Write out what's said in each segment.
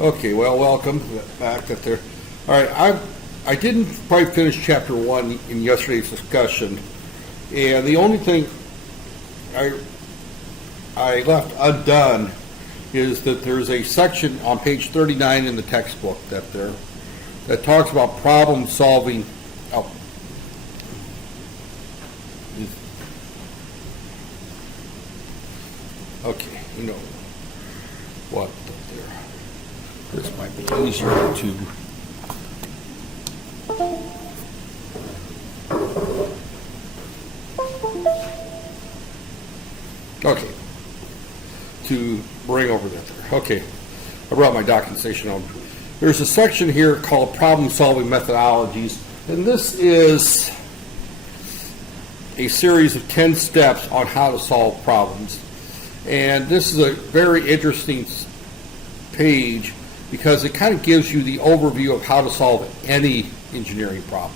Okay, well, welcome back. All right, I didn't quite finish chapter 1 in yesterday's discussion, and the only thing I left undone is that there's a section on page 39 in the textbook that talks about problem solving. Oh. Okay, you know what? This might be easier to. Okay, to bring over that there. Okay, I brought my docking station over. There's a section here called problem-solving methodologies, and this is a series of 10 steps on how to solve problems. And this is a very interesting page because it kind of gives you the overview of how to solve any engineering problem.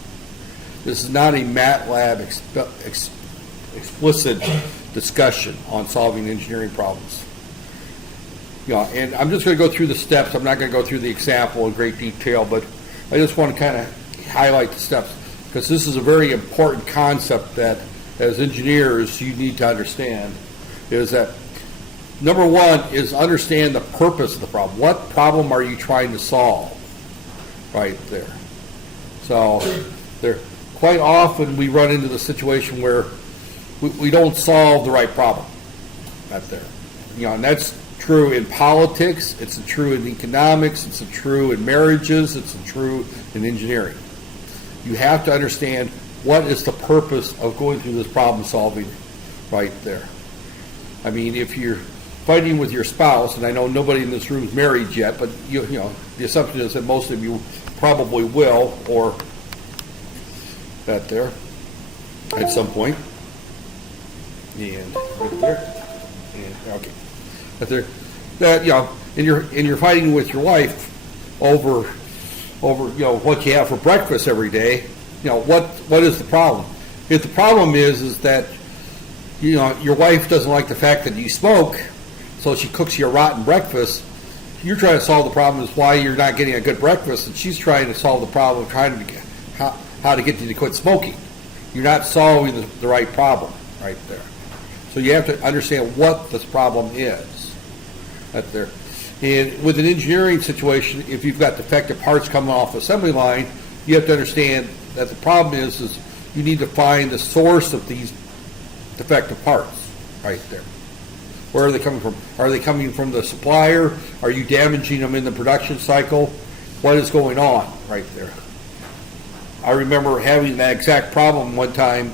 This is not a MATLAB explicit discussion on solving engineering problems. And I'm just going to go through the steps. I'm not going to go through the example in great detail, but I just want to kind of highlight the steps because this is a very important concept that as engineers you need to understand, is that number one is understand the purpose of the problem. What problem are you trying to solve? Right there. So quite often we run into the situation where we don't solve the right problem. Right there. And that's true in politics, it's true in economics, it's true in marriages, it's true in engineering. You have to understand what is the purpose of going through this problem solving right there. I mean, if you're fighting with your spouse, and I know nobody in this room is married yet, but you know the assumption is that most of you probably will, or that there at some point. And right there. And okay. But that and you're fighting with your wife over what you have for breakfast every day. What is the problem? If the problem is that your wife doesn't like the fact that you smoke, so she cooks you a rotten breakfast. You're trying to solve the problem is why you're not getting a good breakfast, and she's trying to solve the problem of trying to get how to get you to quit smoking. You're not solving the right problem right there. So you have to understand what this problem is. Right there. And with an engineering situation, if you've got defective parts coming off the assembly line, you have to understand that the problem is you need to find the source of these defective parts right there. Where are they coming from? Are they coming from the supplier? Are you damaging them in the production cycle? What is going on right there? I remember having that exact problem one time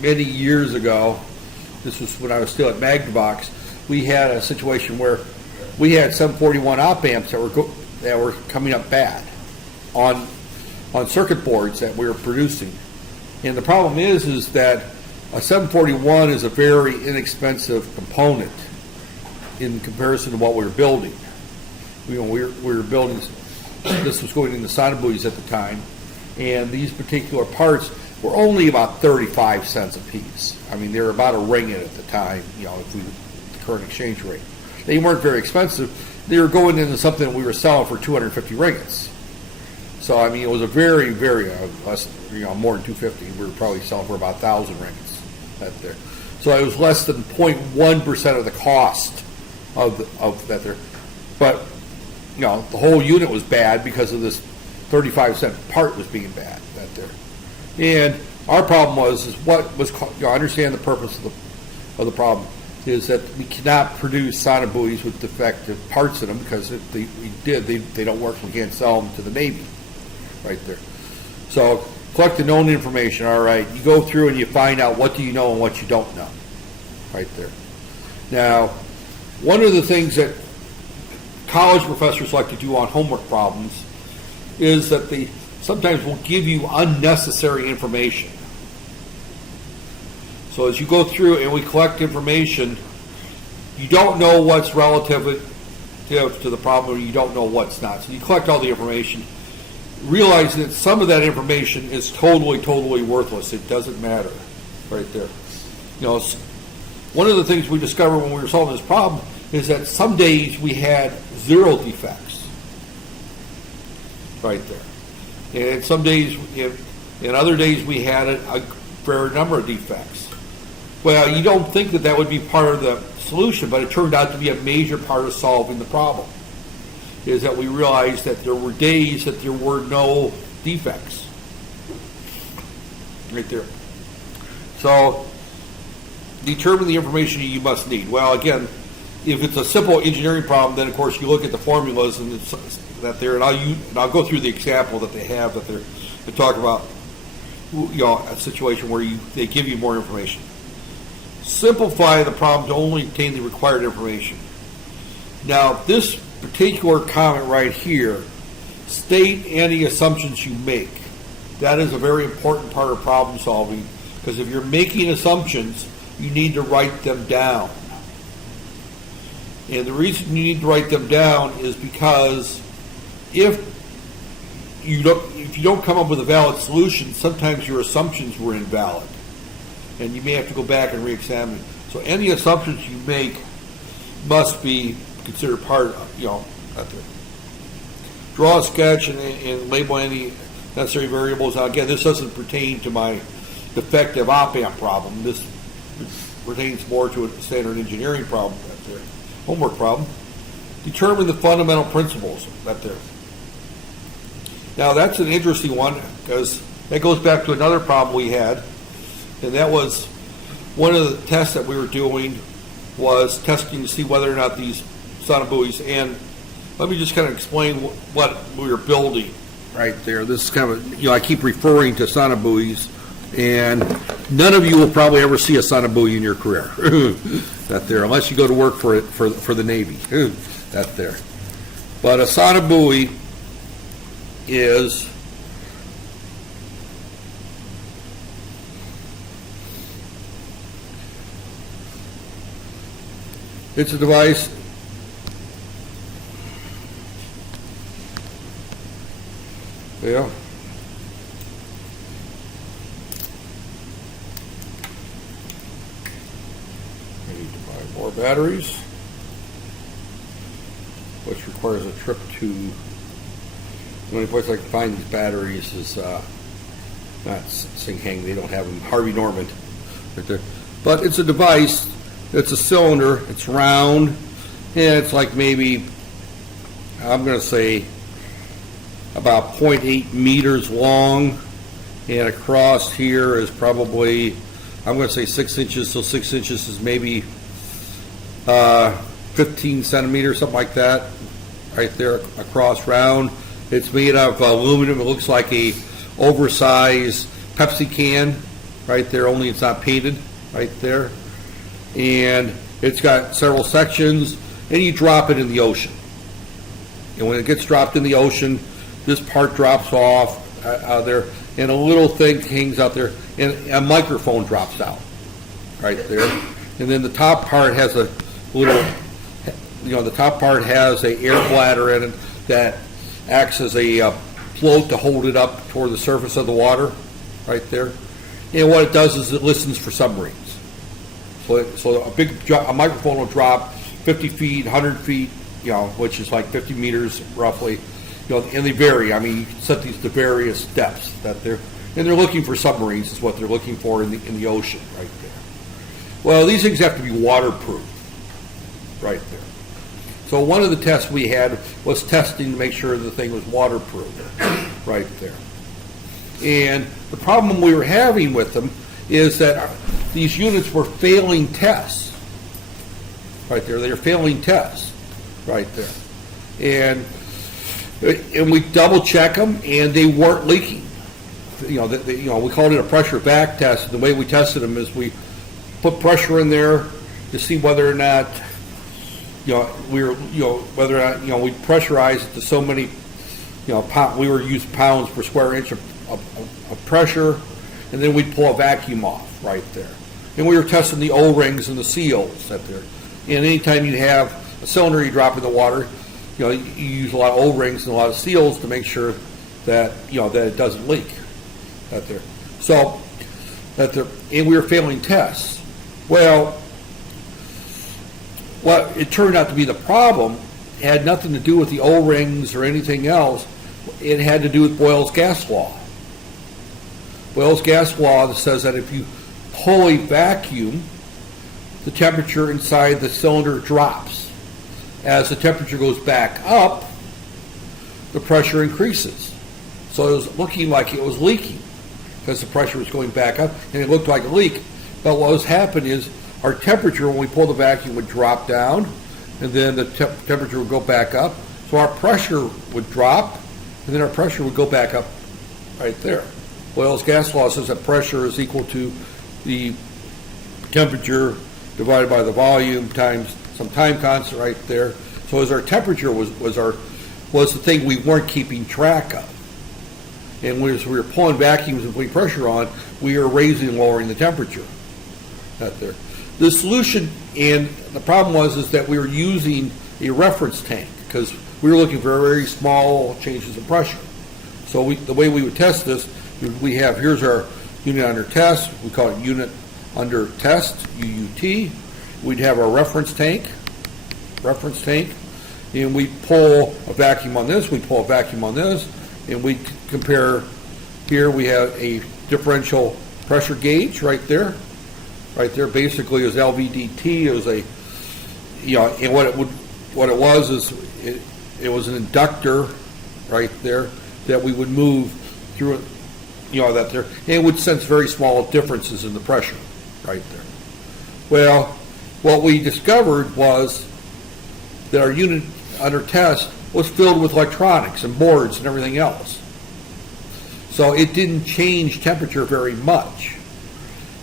many years ago. This was when I was still at Magnavox. We had a situation where we had 741 op amps that were coming up bad on circuit boards that we were producing. And the problem is that a 741 is a very inexpensive component in comparison to what we were building. We were building, this was going into sonobuoys at the time, and these particular parts were only about 35 cents a piece. I mean, they were about a ringgit at the time, if we the current exchange rate. They weren't very expensive. They were going into something that we were selling for 250 ringgits. So, I mean, it was a very, very less, more than 250. We were probably selling for about 1,000 ringgits that there. So it was less than 0.1% of the cost of that there. But, the whole unit was bad because of this 35-cent part was being bad that there. And our problem understand the purpose of the problem is that we cannot produce sonobuoys with defective parts in them because if they don't work. We can't sell them to the Navy, right there. So collect the known information. All right, you go through and you find out what do you know and what you don't know, right there. Now, one of the things that college professors like to do on homework problems is that they sometimes will give you unnecessary information. So as you go through and we collect information, you don't know what's relative to the problem, or you don't know what's not. So you collect all the information, realize that some of that information is totally worthless. It doesn't matter, right there. One of the things we discovered when we were solving this problem is that some days we had 0 defects. right there. And some days, and other days we had a fair number of defects. Well, you don't think that that would be part of the solution, but it turned out to be a major part of solving the problem, is that we realized that there were days that there were no defects. Right there. So, determine the information you must need. Well, again, if it's a simple engineering problem, then of course you look at the formulas and it's that there, and I'll go through the example that they have that they talk about, a situation where they give you more information. Simplify the problem to only obtain the required information. Now, this particular comment right here, state any assumptions you make. That is a very important part of problem solving, because if you're making assumptions, you need to write them down. And the reason you need to write them down is because if you don't come up with a valid solution, sometimes your assumptions were invalid, and you may have to go back and re-examine. So any assumptions you make must be considered part of, out there. Draw a sketch and label any necessary variables. Now, again, this doesn't pertain to my defective op-amp problem. This pertains more to a standard engineering problem out there. Homework problem. Determine the fundamental principles out there. Now, that's an interesting one, because that goes back to another problem we had, and that was one of the tests that we were doing was testing to see whether or not these sonobuoys, and let me just kind of explain what we were building right there. This is kind of, I keep referring to sonobuoys, and none of you will probably ever see a sonobuoy in your career. That there, unless you go to work for the Navy. That there. But a sonobuoy is it's a device I need to buy more batteries, which requires a trip to the only place I can find these batteries is not Singhang, they don't have them, Harvey Norman. But it's a device, it's a cylinder, it's round, and it's like maybe, I'm going to say, about 0.8 meters long, and across here is probably, I'm going to say 6 inches, so 6 inches is maybe 15 centimeters, something like that, right there across round. It's made of aluminum. It looks like a oversized Pepsi can right there, only it's not painted right there. And it's got several sections, and you drop it in the ocean. And when it gets dropped in the ocean, this part drops off out there, and a little thing hangs out there, and a microphone drops out right there. And then the top part has a little, the top part has a air bladder in it that acts as a float to hold it up toward the surface of the water, right there. And what it does is it listens for submarines. So a microphone will drop 50 feet, 100 feet, which is like 50 meters roughly, and they vary. I mean, you can set these to various depths that they're looking for submarines is what they're looking for in the ocean, right there. Well, these things have to be waterproof, right there. So one of the tests we had was testing to make sure the thing was waterproof, right there. And the problem we were having with them is that these units were failing tests, right there. They were failing tests, right there. And we double check them, and they weren't leaking. We called it a pressure back test. And the way we tested them is we put pressure in there to see whether or not we pressurized it to so many, we were using pounds per square inch of pressure, and then we'd pull a vacuum off right there. And we were testing the O-rings and the seals up there. And anytime you have a cylinder you drop in the water, you use a lot of O-rings and a lot of seals to make sure that, that it doesn't leak out there. So, and we were failing tests. Well, what it turned out to be the problem had nothing to do with the O-rings or anything else. It had to do with Boyle's gas law. Boyle's gas law says that if you pull a vacuum, the temperature inside the cylinder drops. As the temperature goes back up, the pressure increases. So it was looking like it was leaking because the pressure was going back up, and it looked like a leak. But what was happening is our temperature, when we pull the vacuum, would drop down, and then the temperature would go back up. So our pressure would drop, and then our pressure would go back up right there. Boyle's gas law says that pressure is equal to the temperature divided by the volume times some time constant right there. So as our temperature was the thing we weren't keeping track of. And as we were pulling vacuums and putting pressure on, we were raising and lowering the temperature out there. The solution, and the problem was that we were using a reference tank because we were looking for very small changes in pressure. So the way we would test this, here's our unit under test. We call it unit under test, UUT. We'd have our reference tank, and we pull a vacuum on this, we pull a vacuum on this, and we compare. Here we have a differential pressure gauge right there. Right there basically is LVDT. It was and what it was is it was an inductor right there that we would move through it, that there, and it would sense very small differences in the pressure right there. Well, what we discovered was that our unit under test was filled with electronics and boards and everything else. So it didn't change temperature very much.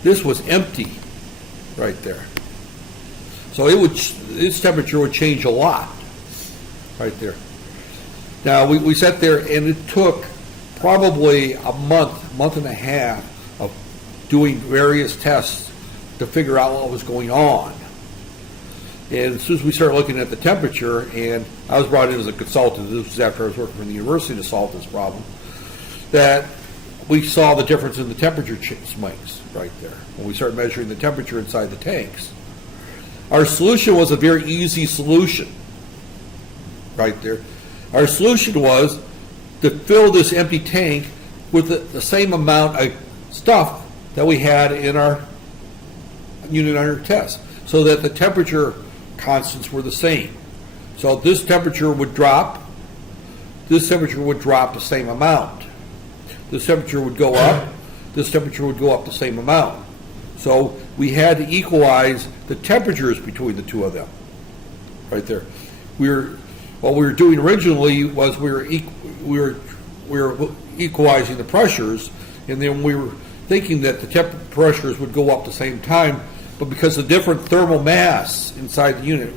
This was empty right there. So its temperature would change a lot right there. Now we sat there, and it took probably a month and a half of doing various tests to figure out what was going on. And as soon as we started looking at the temperature, and I was brought in as a consultant, this was after I was working for the university to solve this problem, that we saw the difference in the temperature swings right there when we started measuring the temperature inside the tanks. Our solution was a very easy solution right there. Our solution was to fill this empty tank with the same amount of stuff that we had in our unit under test, so that the temperature constants were the same. So this temperature would drop, this temperature would drop the same amount. This temperature would go up, this temperature would go up the same amount. So we had to equalize the temperatures between the two of them right there. What we were doing originally was we were equalizing the pressures, and then we were thinking that the pressures would go up the same time, but because of different thermal mass inside the unit,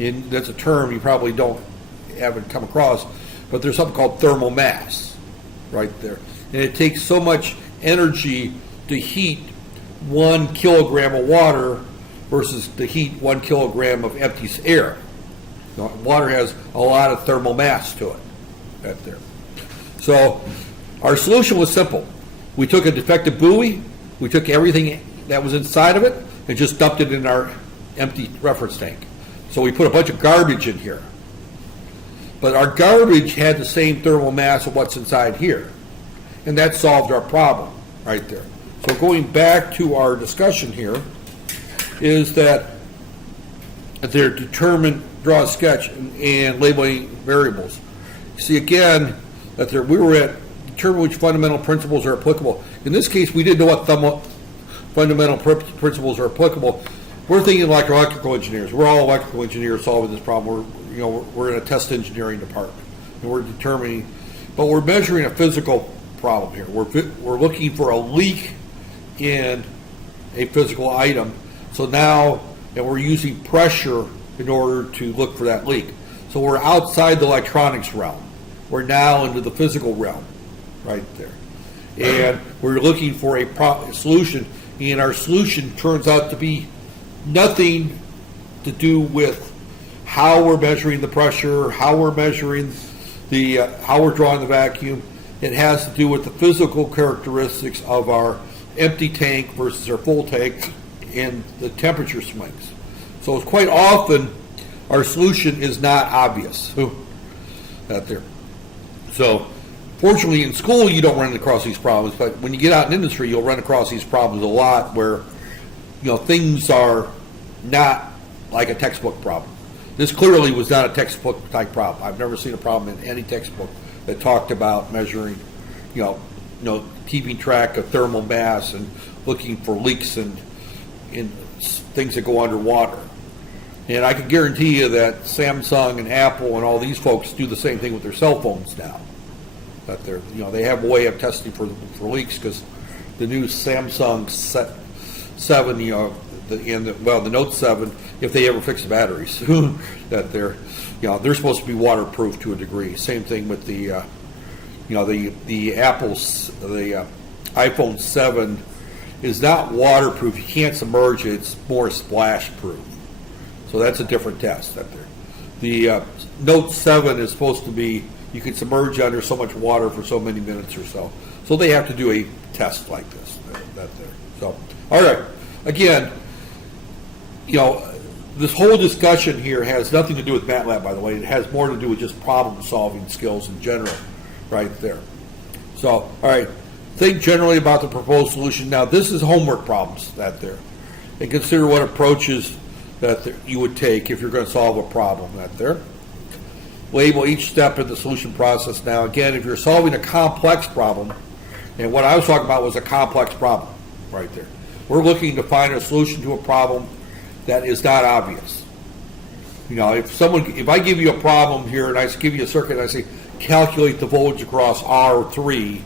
and that's a term you probably haven't come across, but there's something called thermal mass right there. And it takes so much energy to heat 1 kilogram of water versus to heat 1 kilogram of empty air. Water has a lot of thermal mass to it right there. So our solution was simple. We took a defective buoy, we took everything that was inside of it and just dumped it in our empty reference tank. So we put a bunch of garbage in here. But our garbage had the same thermal mass of what's inside here. And that solved our problem right there. So going back to our discussion here, is that they're draw a sketch and labeling variables. See again, that we were at determine which fundamental principles are applicable. In this case, we didn't know what fundamental principles are applicable. We're thinking like electrical engineers. We're all electrical engineers solving this problem. We're in a test engineering department, and we're determining, but we're measuring a physical problem here. We're looking for a leak in a physical item. So now, and we're using pressure in order to look for that leak. So we're outside the electronics realm. We're now into the physical realm, right there. And we're looking for a solution, and our solution turns out to be nothing to do with how we're measuring the pressure, how we're measuring how we're drawing the vacuum. It has to do with the physical characteristics of our empty tank versus our full tank and the temperature swings. So it's quite often our solution is not obvious out there. So fortunately in school you don't run across these problems, but when you get out in industry you'll run across these problems a lot where things are not like a textbook problem. This clearly was not a textbook type problem. I've never seen a problem in any textbook that talked about measuring, keeping track of thermal mass and looking for leaks and things that go underwater. And I can guarantee you that Samsung and Apple and all these folks do the same thing with their cell phones now. That they have a way of testing for leaks, because the new Samsung 7, the Note 7, if they ever fix the batteries, that they're supposed to be waterproof to a degree. Same thing with the iPhone 7 is not waterproof. You can't submerge it. It's more splash proof. So that's a different test. The Note 7 is supposed to be, you can submerge under so much water for so many minutes or so. So they have to do a test like this. So, all right. Again, this whole discussion here has nothing to do with MATLAB, by the way. It has more to do with just problem-solving skills in general, right there. So, all right. Think generally about the proposed solution. Now, this is homework problems, and consider what approaches that you would take if you're going to solve a problem, Label each step in the solution process. Now, again, if you're solving a complex problem, and what I was talking about was a complex problem, right there. We're looking to find a solution to a problem that is not obvious. If I give you a problem here and I give you a circuit and I say, calculate the voltage across R3,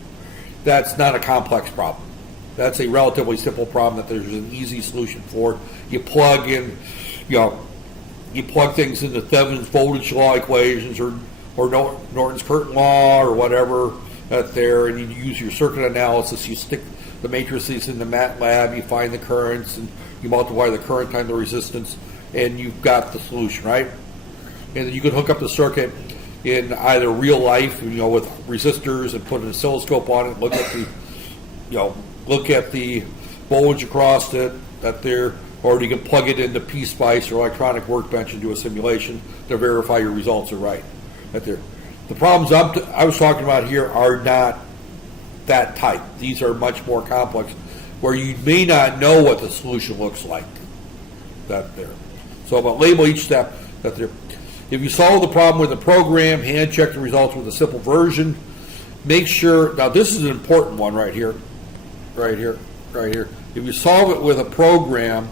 that's not a complex problem. That's a relatively simple problem that there's an easy solution for. You plug in, you plug things into Thevenin's voltage law equations or Norton's current law or whatever and you use your circuit analysis. You stick the matrices in the MATLAB, you find the currents, and you multiply the current times the resistance, and you've got the solution, right? And then you can hook up the circuit in either real life, with resistors, and put an oscilloscope on it, look at the voltage across it, or you can plug it into PSpice or electronic workbench and do a simulation to verify your results are right. The problems I was talking about here are not that type. These are much more complex, where you may not know what the solution looks like. So, but label each step. If you solve the problem with a program, hand check the results with a simple version. Make sure. Now, this is an important one right here. If you solve it with a program,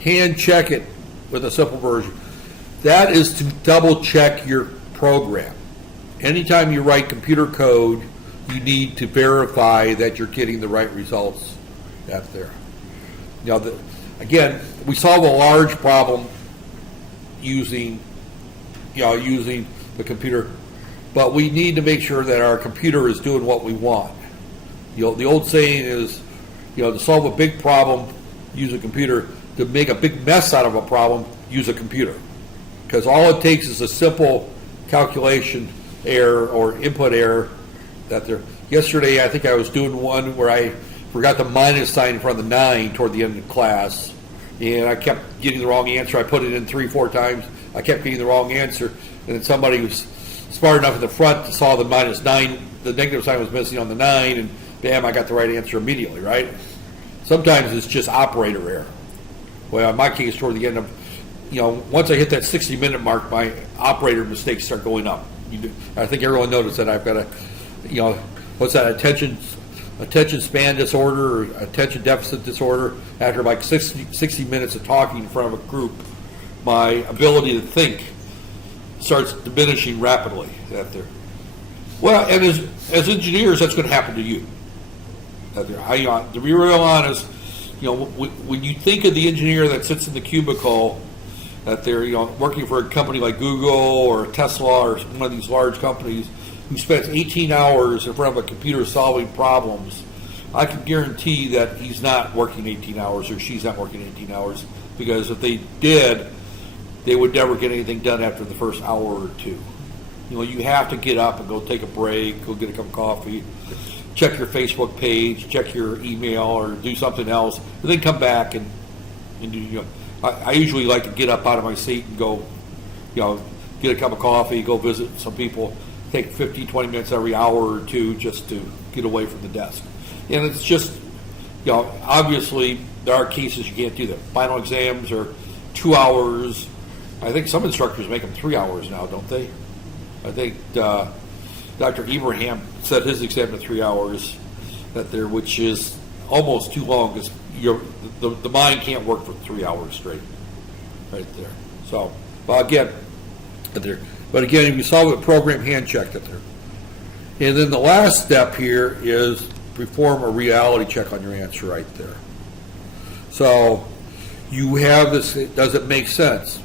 hand check it with a simple version. That is to double check your program. Anytime you write computer code, you need to verify that you're getting the right results. Again, we solve a large problem using the computer, but we need to make sure that our computer is doing what we want. The old saying is, to solve a big problem, use a computer. To make a big mess out of a problem, use a computer. Because all it takes is a simple calculation error or input error. Yesterday, I think I was doing one where I forgot the minus sign in front of the 9 toward the end of the class, and I kept getting the wrong answer. I put it in 3-4 times. I kept getting the wrong answer, and then somebody was smart enough at the front to saw the minus 9, the negative sign was missing on the 9, and bam, I got the right answer immediately, right? Sometimes it's just operator error. Well, in my case, toward the end of, once I hit that 60-minute mark, my operator mistakes start going up. I think everyone noticed that I've got what's that, attention span disorder or attention deficit disorder. After like 60 minutes of talking in front of a group, my ability to think starts diminishing rapidly. Well, and as engineers, that's going to happen to you. To be real honest, when you think of the engineer that sits in the cubicle, that they're working for a company like Google or Tesla or one of these large companies, who spends 18 hours in front of a computer solving problems, I can guarantee that he's not working 18 hours or she's not working 18 hours, because if they did, they would never get anything done after the first hour or two. You have to get up and go take a break, go get a cup of coffee, check your Facebook page, check your email, or do something else, and then come back and do. I usually like to get up out of my seat and go, get a cup of coffee, go visit some people, take 15, 20 minutes every hour or two just to get away from the desk. And it's just, obviously there are cases you can't do that. Final exams are 2 hours. I think some instructors make them 3 hours now, don't they? I think Dr. Abraham set his exam to 3 hours, which is almost too long because the mind can't work for 3 hours straight, right there. So, again, if you solve it, program hand check it there. And then the last step here is perform a reality check on your answer right there. So you have this, does it make sense?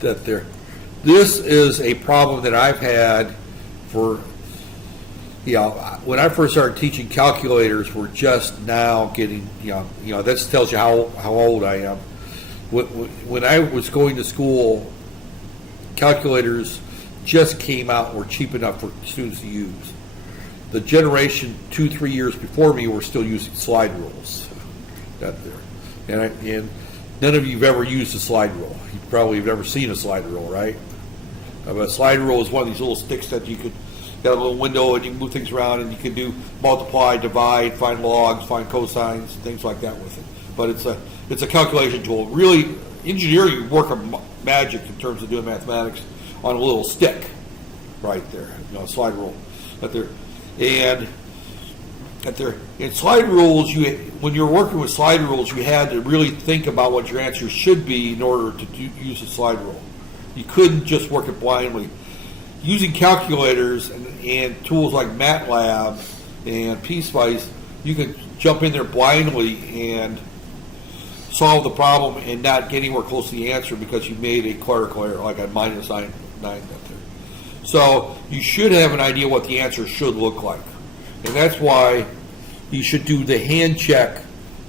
This is a problem that I've had for, when I first started teaching, calculators were just now getting, that tells you how old I am. When I was going to school, calculators just came out and were cheap enough for students to use. The generation 2-3 years before me were still using slide rules. And none of you have ever used a slide rule. You probably have never seen a slide rule, right? A slide rule is one of these little sticks that you could got a little window and you can move things around and you can do multiply, divide, find logs, find cosines, things like that with it. But it's a calculation tool. Really, engineering work of magic in terms of doing mathematics on a little stick, right there. A slide rule, in slide rules, when you're working with slide rules, you had to really think about what your answer should be in order to use a slide rule. You couldn't just work it blindly. Using calculators and tools like MATLAB and PSpice, you could jump in there blindly and solve the problem and not get anywhere close to the answer because you made a clerical error, like a minus 9 up there. So you should have an idea what the answer should look like. And that's why you should do the hand check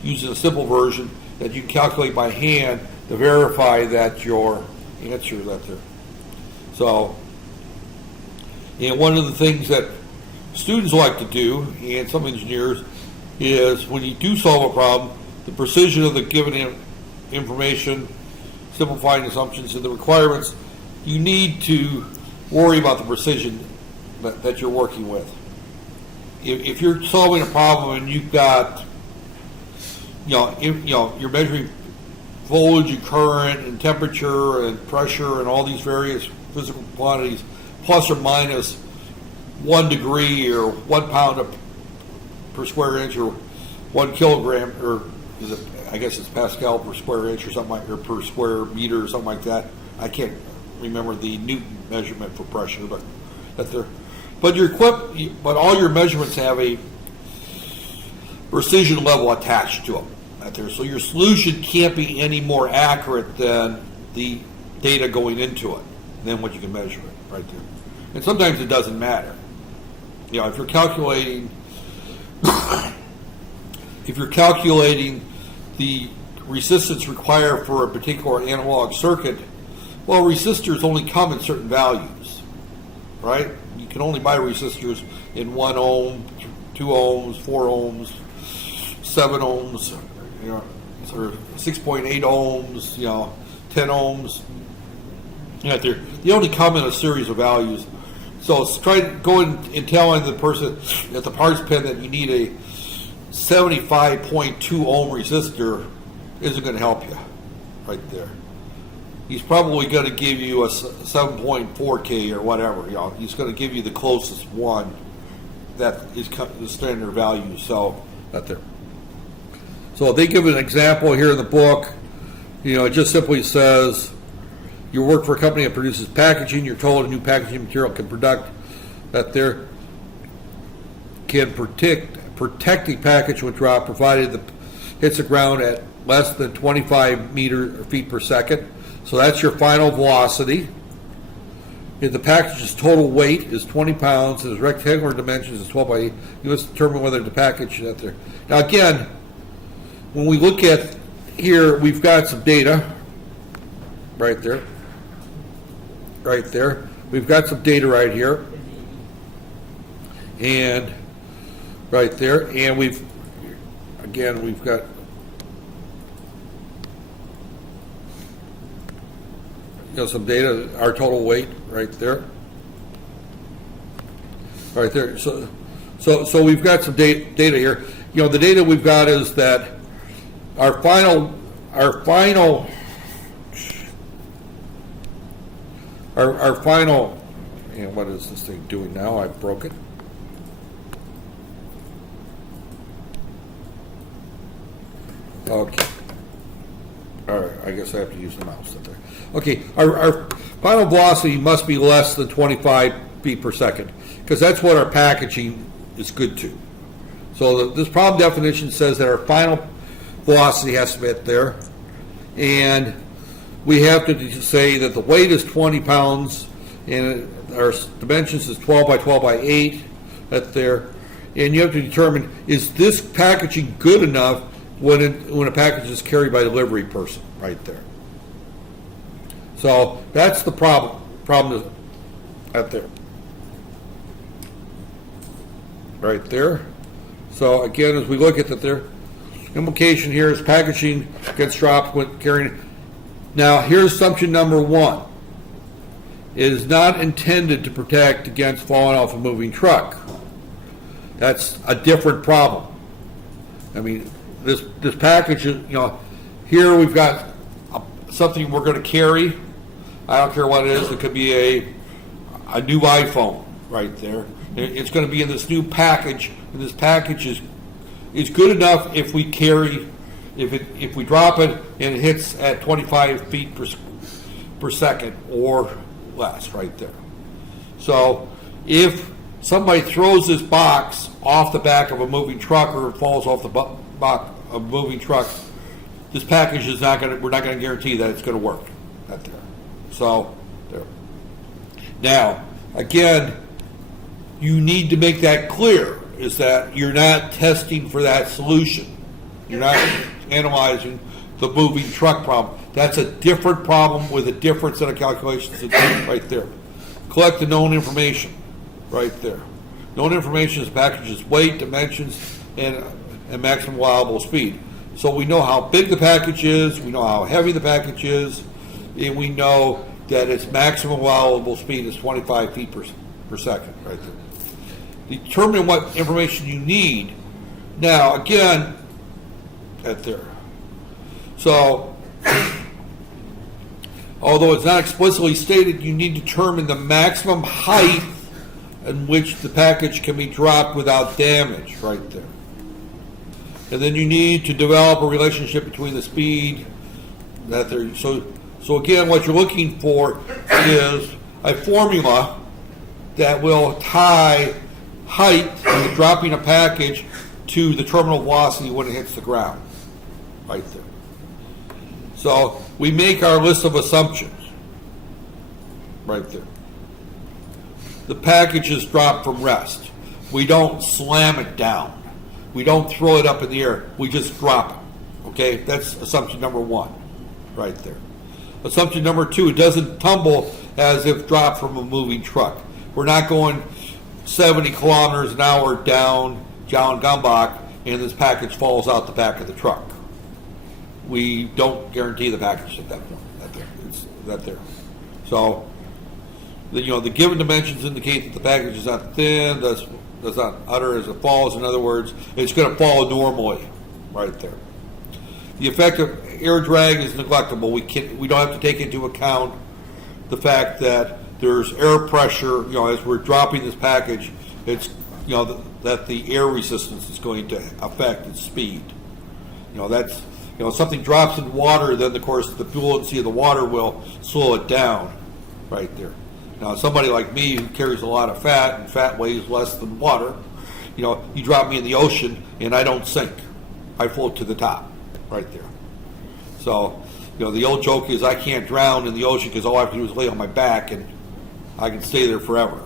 using a simple version that you can calculate by hand to verify that your answer is up there. So, and one of the things that students like to do, and some engineers, is when you do solve a problem, the precision of the given information, simplifying assumptions, and the requirements, you need to worry about the precision that you're working with. If you're solving a problem and you've got, you're measuring voltage and current and temperature and pressure and all these various physical quantities, plus or minus 1 degree or 1 pound per square inch or 1 kilogram, or I guess it's Pascal per square inch or something like, or per square meter or something like that. I can't remember the Newton measurement for pressure, but but all your measurements have a precision level attached to them. So your solution can't be any more accurate than the data going into it, than what you can measure it right there. And sometimes it doesn't matter. If you're calculating, the resistance required for a particular analog circuit, well, resistors only come in certain values, right? You can only buy resistors in 1 ohm, 2 ohms, 4 ohms, 7 ohms, or 6.8 ohms, 10 ohms. They only come in a series of values. So going and telling the person at the parts pen that you need a 75.2 ohm resistor isn't going to help you right there. He's probably going to give you a 7.4K or whatever. He's going to give you the closest one that is the standard value. So right there. So they give an example here in the book. It just simply says, you work for a company that produces packaging. You're told a new packaging material can protect the package when dropped, provided it hits the ground at less than 25 feet per second. So that's your final velocity. If the package's total weight is 20 pounds and its rectangular dimensions is 12 by 8, you must determine whether the package is out there. Now again, when we look at here, we've got some data right there. Right there. We've got some data right here. And right there. And we've got some data, our total weight right there. right there. So we've got some data here. You know, the data we've got is that our final, and what is this thing doing now? I broke it. Okay. All right, I guess I have to use the mouse up there. Okay, our final velocity must be less than 25 feet per second, because that's what our packaging is good to. So this problem definition says that our final velocity has to be there, and we have to say that the weight is 20 pounds, and our dimensions is 12 by 12 by 8, that's there. And you have to determine, is this packaging good enough when a package is carried by a delivery person, right there. So that's the problem is right there. Right there. So again, as we look at that there, implication here is packaging gets dropped when carrying. Now here's assumption number one. It is not intended to protect against falling off a moving truck. That's a different problem. I mean, this package, you know, here we've got something we're going to carry. I don't care what it is. It could be a new iPhone right there. It's going to be in this new package, and this package is good enough if we carry, if we drop it and it hits at 25 feet per second or less right there. So if somebody throws this box off the back of a moving truck or it falls off the back of a moving truck, this package is not going to, we're not going to guarantee that it's going to work right there. So there. Now, again, you need to make that clear, is that you're not testing for that solution. You're not analyzing the moving truck problem. That's a different problem with a different set of calculations right there. Collect the known information right there. Known information is package's weight, dimensions, and maximum allowable speed. So we know how big the package is, we know how heavy the package is, and we know that its maximum allowable speed is 25 feet per second right there. Determine what information you need. Now, again, right there. So, although it's not explicitly stated, you need to determine the maximum height in which the package can be dropped without damage right there. And then you need to develop a relationship between the speed that there. So again, what you're looking for is a formula that will tie height of dropping a package to the terminal velocity when it hits the ground, right there. So we make our list of assumptions, right there. The package is dropped from rest. We don't slam it down. We don't throw it up in the air. We just drop it, okay? That's assumption number one, right there. Assumption number two, it doesn't tumble as if dropped from a moving truck. We're not going 70 kilometers an hour down John Gumbach and this package falls out the back of the truck. We don't guarantee the package at that point. It's that there. So, the given dimensions indicate that the package is not thin, does not utter as it falls. In other words, it's going to fall normally, right there. The effect of air drag is neglectable. We don't have to take into account the fact that there's air pressure. As we're dropping this package, it's that the air resistance is going to affect its speed. That's something drops in water, then of course the fluency of the water will slow it down, right there. Now, somebody like me who carries a lot of fat, and fat weighs less than water, you drop me in the ocean and I don't sink. I float to the top, right there. So, the old joke is I can't drown in the ocean because all I have to do is lay on my back and I can stay there forever.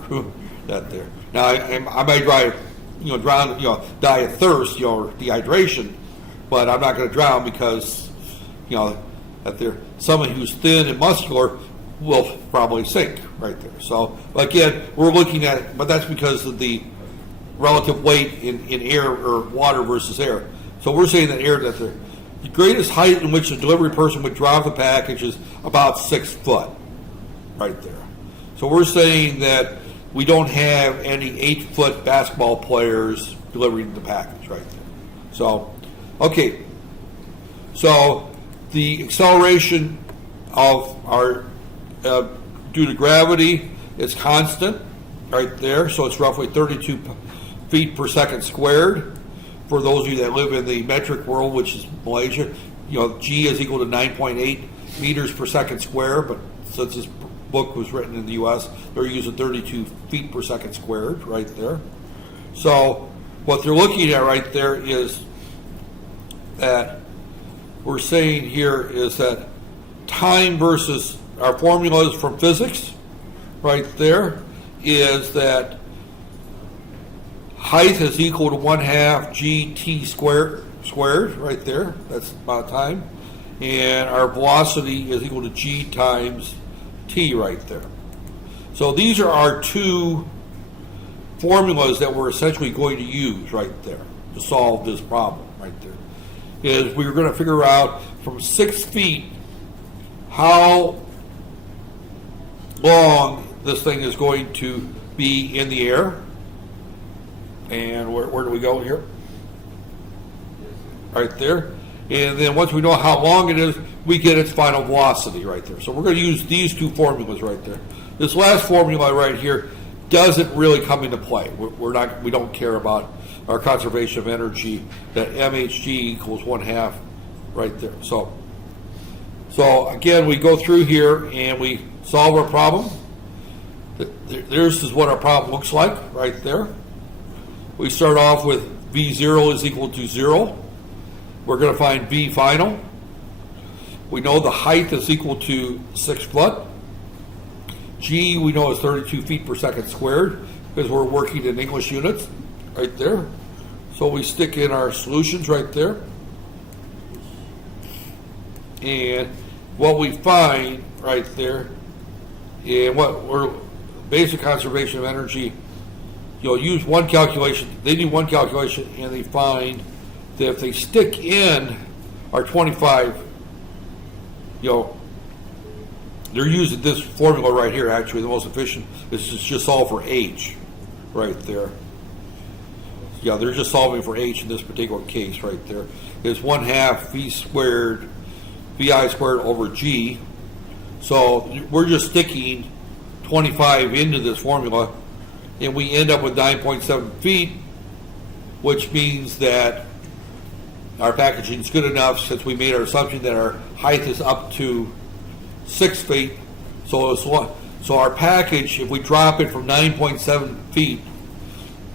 That there. Now, I might drown, die of thirst, or dehydration, but I'm not going to drown because, that there. Someone who's thin and muscular will probably sink right there. So again, we're looking at, but that's because of the relative weight in air or water versus air. So we're saying that the greatest height in which a delivery person would drop the package is about 6 foot, right there. So we're saying that we don't have any 8-foot basketball players delivering the package right there. So, okay. So the acceleration of our due to gravity is constant right there. So it's roughly 32 feet per second squared. For those of you that live in the metric world, which is Malaysia, G is equal to 9.8 meters per second square, but since this book was written in the U.S., they're using 32 feet per second squared right there. So what they're looking at right there is that we're saying here is that time versus our formulas from physics right there is that height is equal to 1/2 gt squared right there. That's about time. And our velocity is equal to g times t right there. So these are our two formulas that we're essentially going to use right there to solve this problem right there. Is we're going to figure out from 6 feet how long this thing is going to be in the air. And where do we go here? Right there. And then once we know how long it is, we get its final velocity right there. So we're going to use these two formulas right there. This last formula right here doesn't really come into play. We don't care about our conservation of energy, that mhg equals 1/2 right there. So again, we go through here and we solve our problem. This is what our problem looks like right there. We start off with V0 is equal to 0. We're going to find V final. We know the height is equal to 6 foot. G we know is 32 feet per second squared because we're working in English units right there. So we stick in our solutions right there. And what we find right there, and what we're basic conservation of energy, use one calculation. They do one calculation and they find that if they stick in our 25, they're using this formula right here. Actually, the most efficient is just solve for H right there. Yeah, they're just solving for H in this particular case right there. Is 1/2 V squared, VI squared over G. So we're just sticking 25 into this formula, and we end up with 9.7 feet, which means that our packaging is good enough since we made our assumption that our height is up to 6 feet. So our package, if we drop it from 9.7 feet,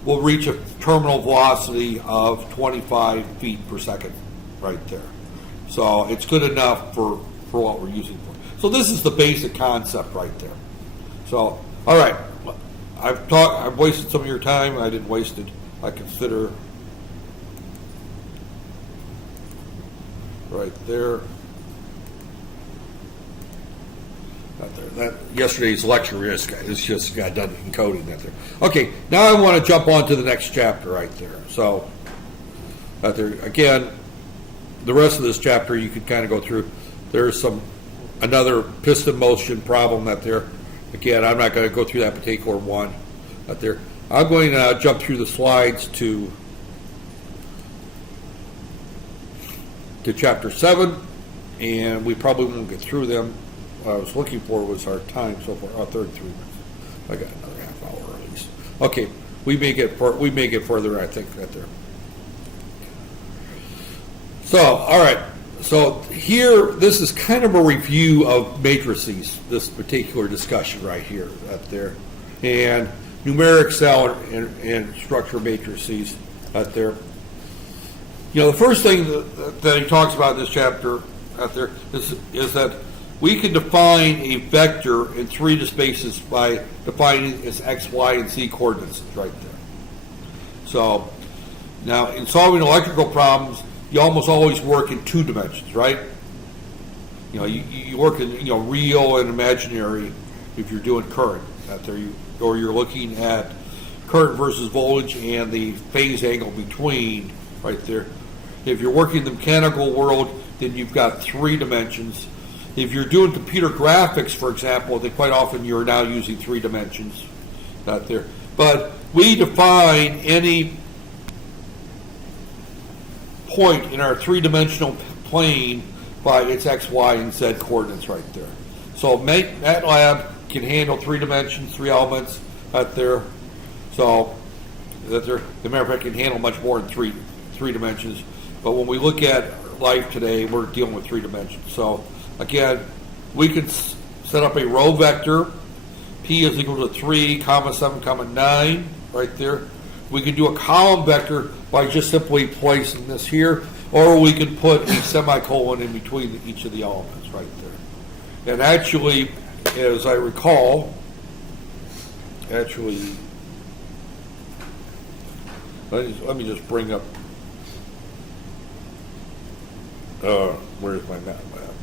will reach a terminal velocity of 25 feet per second right there. So it's good enough for what we're using for. So this is the basic concept right there. So, all right, I've wasted some of your time. I didn't waste it. I consider right there. Not there. That yesterday's lecture is just got done encoding that there. Okay, now I want to jump on to the next chapter right there. So, right there again, the rest of this chapter you could kind of go through. There's another piston motion problem that there. Again, I'm not going to go through that particular one out there. I'm going to jump through the slides to chapter 7, and we probably won't get through them. What I was looking for was our time so far. 33 minutes. I got another half hour at least. Okay, we may get further, I think, right there. So, all right. So here, this is kind of a review of matrices, this particular discussion right here, up there, and numeric cell and structure matrices out there. The first thing that he talks about in this chapter out there is that we can define a vector in 3 spaces by defining its x, y, and z coordinates right there. So now in solving electrical problems, you almost always work in 2 dimensions, right? You work in real and imaginary if you're doing current out there, or you're looking at current versus voltage and the phase angle between right there. If you're working in the mechanical world, then you've got 3 dimensions. If you're doing computer graphics, for example, then quite often you're now using 3 dimensions. Not there. But we define any point in our three-dimensional plane by its x, y, and z coordinates right there. So MATLAB can handle 3 dimensions, 3 elements out there. So that there, the matter of fact, can handle much more than three dimensions. But when we look at life today, we're dealing with 3 dimensions. So again, we can set up a row vector. P is equal to 3, comma 7, comma 9, right there. We can do a column vector by just simply placing this here, or we can put a semicolon in between each of the elements right there. And actually, as I recall, let me just bring up, where's my MATLAB?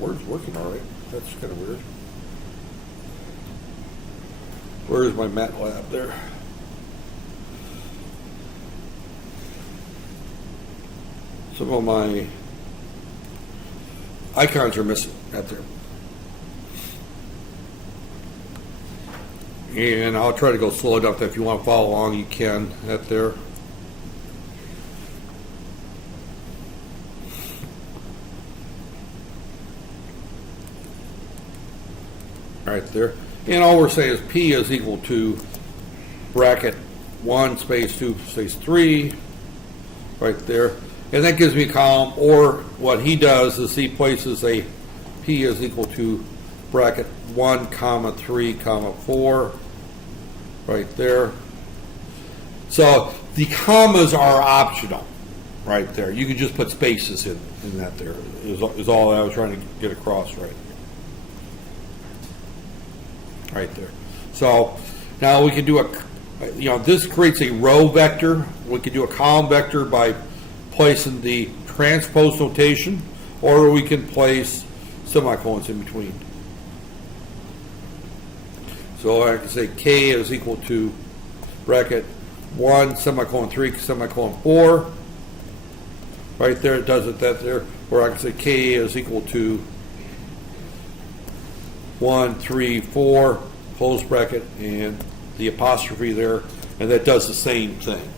Word's working all right. That's kind of weird. Where's my MATLAB there? Some of my icons are missing out there. And I'll try to go slow enough that if you want to follow along, you can out there. Right there. And all we're saying is P is equal to bracket 1 space 2 space 3 right there. And that gives me a column, or what he does is he places a P is equal to bracket 1 comma 3 comma 4 right there. So the commas are optional right there. You can just put spaces in that there is all I was trying to get across right there. So now we can do this creates a row vector. We can do a column vector by placing the transpose notation, or we can place semicolons in between. So I can say K is equal to bracket 1 semicolon 3 semicolon 4 right there. It does it that there. Or I can say K is equal to 1 3 4 close bracket and the apostrophe there, and that does the same thing.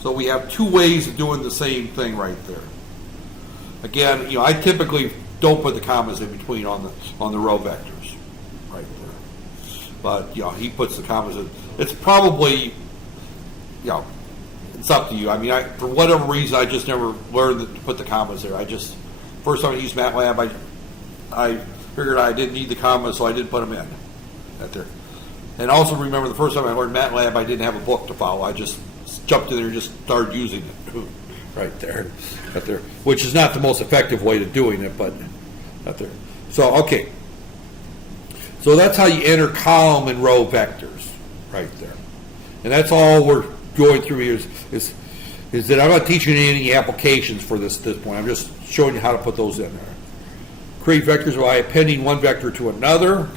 So we have 2 ways of doing the same thing right there. Again, I typically don't put the commas in between on the row vectors right there. But he puts the commas in. It's probably it's up to you. I mean, for whatever reason, I just never learned to put the commas there. First time I used MATLAB, I figured I didn't need the commas, so I didn't put them in right there. And also remember, the first time I learned MATLAB, I didn't have a book to follow. I just jumped in there and just started using it right there, which is not the most effective way to doing it, but right there. So, okay. So that's how you enter column and row vectors right there. And that's all we're going through here is that I'm not teaching you any applications for this at this point. I'm just showing you how to put those in there. Create vectors by appending one vector to another.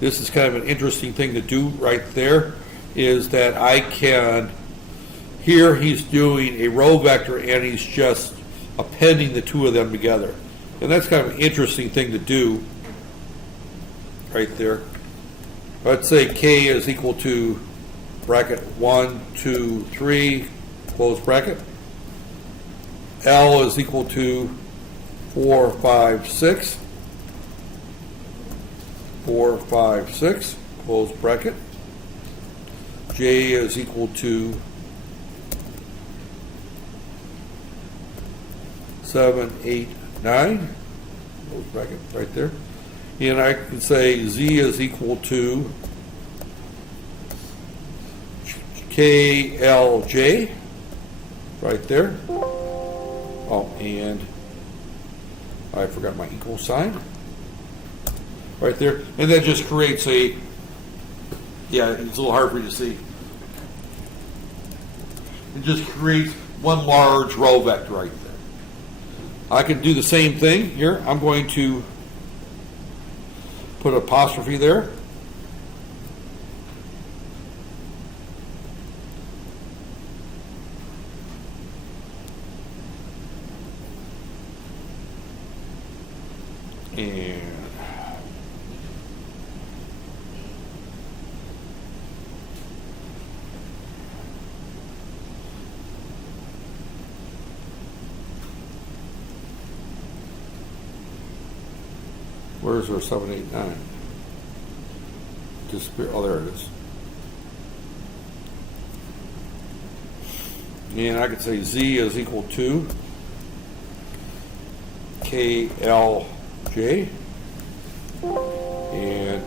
This is kind of an interesting thing to do right there, is that I can, here he's doing a row vector and he's just appending the 2 of them together. And that's kind of an interesting thing to do right there. Let's say K is equal to bracket 1 2 3 close bracket. L is equal to 4 5 6 4 5 6 close bracket. J is equal to 7 8 9 close bracket right there. And I can say Z is equal to KLJ right there. Oh, and I forgot my equal sign right there. And that just creates it's a little hard for you to see. It just creates one large row vector right there. I can do the same thing here. I'm going to put an apostrophe there. And Where's our 7, 8, 9? Disappear. Oh, there it is. And I could say Z is equal to KLJ. And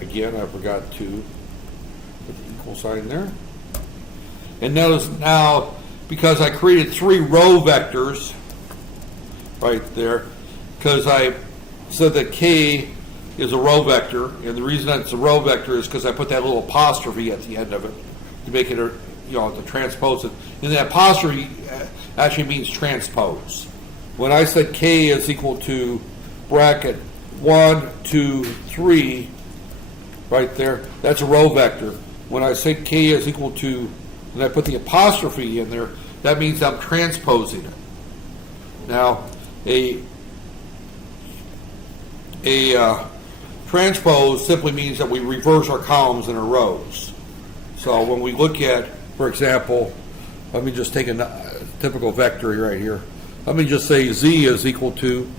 again, I forgot to put the equal sign there. And notice now, because I created 3 row vectors right there, because I said that K is a row vector, and the reason that it's a row vector is because I put that little apostrophe at the end of it to make it, to transpose it. And that apostrophe actually means transpose. When I said K is equal to bracket 1, 2, 3, right there, that's a row vector. When I say K is equal to, and I put the apostrophe in there, that means I'm transposing it. Now, a transpose simply means that we reverse our columns and our rows. So when we look at, for example, let me just take a typical vector right here. Let me just say Z is equal to,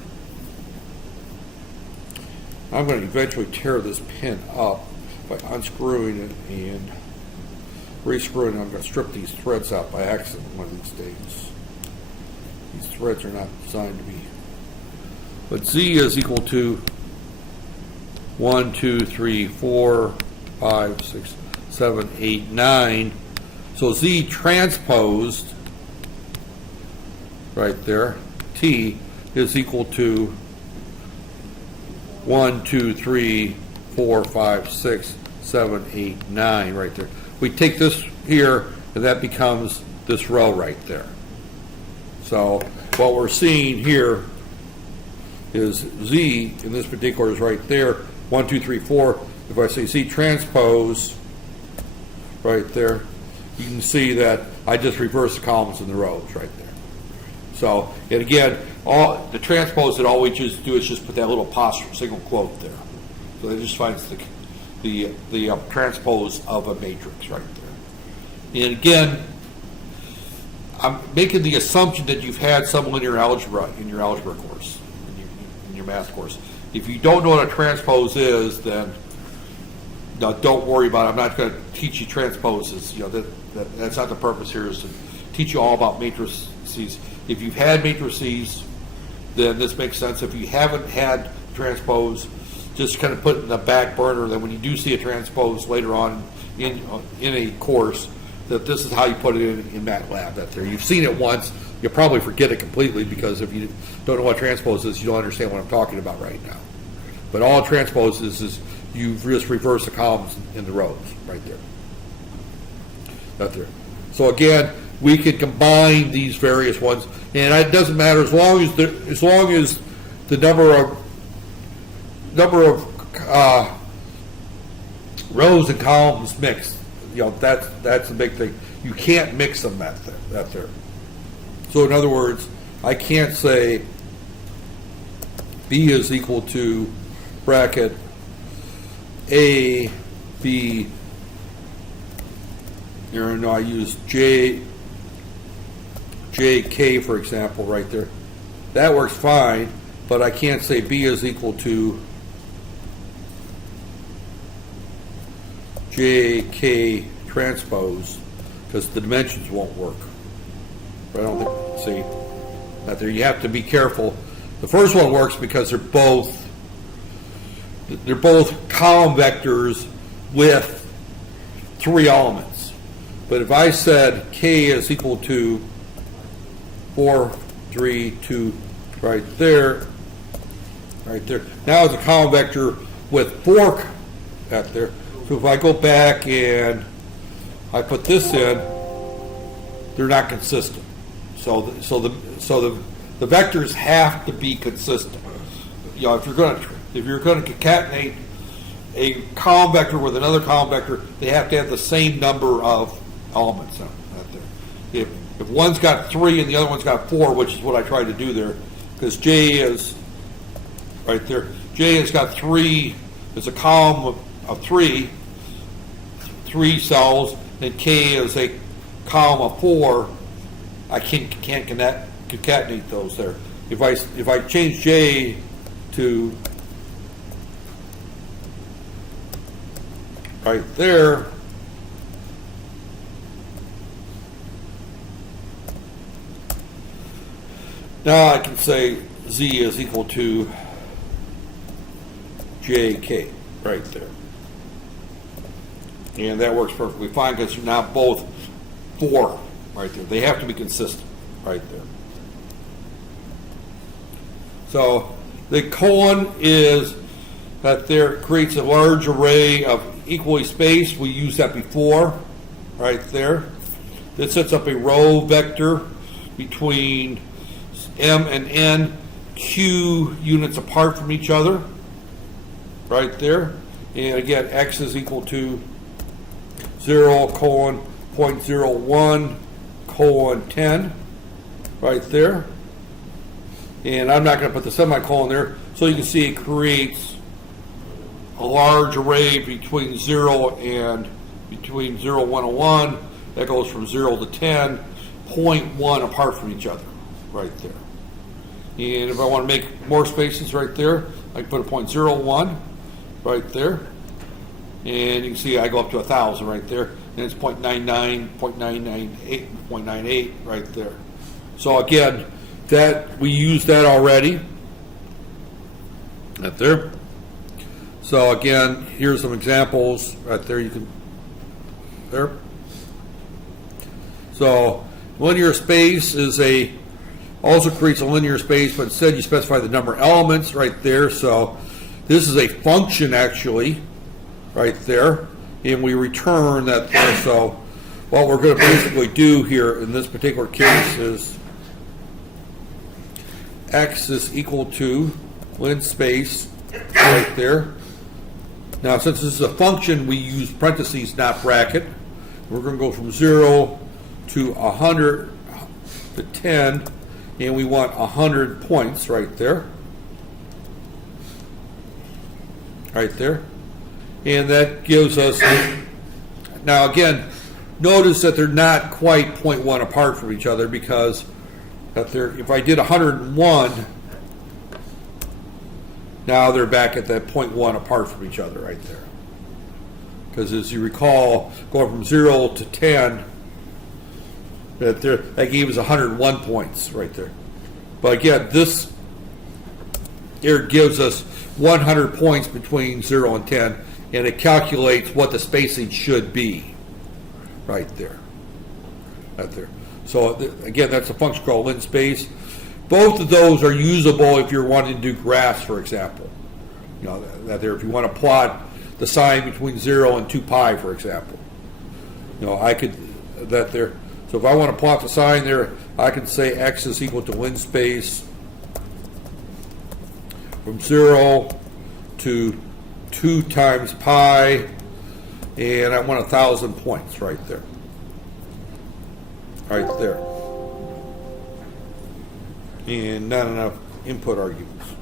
I'm going to eventually tear this pin up by unscrewing it and re-screwing it. I'm going to strip these threads out by accident one of these days. These threads are not designed to be. But Z is equal to 1, 2, 3, 4, 5, 6, 7, 8, 9. So Z transposed right there, T, is equal to 1, 2, 3, 4, 5, 6, 7, 8, 9 right there. We take this here, and that becomes this row right there. So what we're seeing here is Z in this particular is right there, 1, 2, 3, 4. If I say Z transpose right there, you can see that I just reverse the columns and the rows right there. So, and again, all the transpose that all we just do is just put that little apostrophe, single quote there. So it just finds the transpose of a matrix right there. And again, I'm making the assumption that you've had some linear algebra in your algebra course, in your math course. If you don't know what a transpose is, then no, don't worry about it. I'm not going to teach you transposes. That's not the purpose here, is to teach you all about matrices. If you've had matrices, then this makes sense. If you haven't had transpose, just kind of put it in the back burner. Then when you do see a transpose later on in a course, that this is how you put it in MATLAB. That there, you've seen it once, you'll probably forget it completely, because if you don't know what transpose is, you don't understand what I'm talking about right now. But all transpose is you just reverse the columns in the rows right there. That there. So again, we can combine these various ones, and it doesn't matter as long as the number of rows and columns mixed. That's the big thing. You can't mix them that there. So in other words, I can't say B is equal to bracket A, B. I use J, K, for example, right there. That works fine, but I can't say B is equal to J, K transpose, because the dimensions won't work. But I don't think, see, that there, you have to be careful. The first one works because they're both column vectors with 3 elements. But if I said K is equal to 4, 3, 2, right there, now it's a column vector with 4 out there. So if I go back and I put this in, they're not consistent. So the vectors have to be consistent. If you're going to concatenate a column vector with another column vector, they have to have the same number of elements out there. If one's got 3 and the other one's got 4, which is what I tried to do there, because J is right there. J has got 3. There's a column of 3 cells, and K is a column of 4. I can't concatenate those there. If I change J to right there. Now I can say Z is equal to JK right there. And that works perfectly fine because you're now both 4 right there. They have to be consistent right there. So the colon is that there creates a large array of equally spaced. We used that before right there. That sets up a row vector between M and N, Q units apart from each other right there. And again, X is equal to 0, 0.01, 10 right there. And I'm not going to put the semicolon there, so you can see it creates a large array between 0 and between 0, 1, and 1. That goes from 0 to 10, 0.1 apart from each other right there. And if I want to make more spaces right there, I can put a 0.01 right there. And you can see I go up to 1,000 right there. And it's 0.99, 0.998, 0.98 right there. So again, that we used that already. Right there. So again, here's some examples right there. You can there. So linear space is also creates a linear space, but instead you specify the number of elements right there. So this is a function actually right there, and we return that there. So what we're going to basically do here in this particular case is X is equal to lin space right there. Now, since this is a function, we use parentheses, not bracket. We're going to go from 0 to 100 to 10, and we want 100 points right there. Right there. And that gives us, now again, notice that they're not quite 0.1 apart from each other because if I did 101, now they're back at that 0.1 apart from each other right there. Because as you recall, going from 0 to 10, that gave us 101 points right there. But again, this here gives us 100 points between 0 and 10, and it calculates what the spacing should be right there. Right there. So again, that's a function called lin space. Both of those are usable if you're wanting to do graphs, for example. You know, that there, if you want to plot the sign between 0 and 2 pi, for example. You know, I could, that there. So if I want to plot the sign there, I can say X is equal to lin space from 0 to 2 times pi, and I want 1,000 points right there. Right there. And not enough input arguments.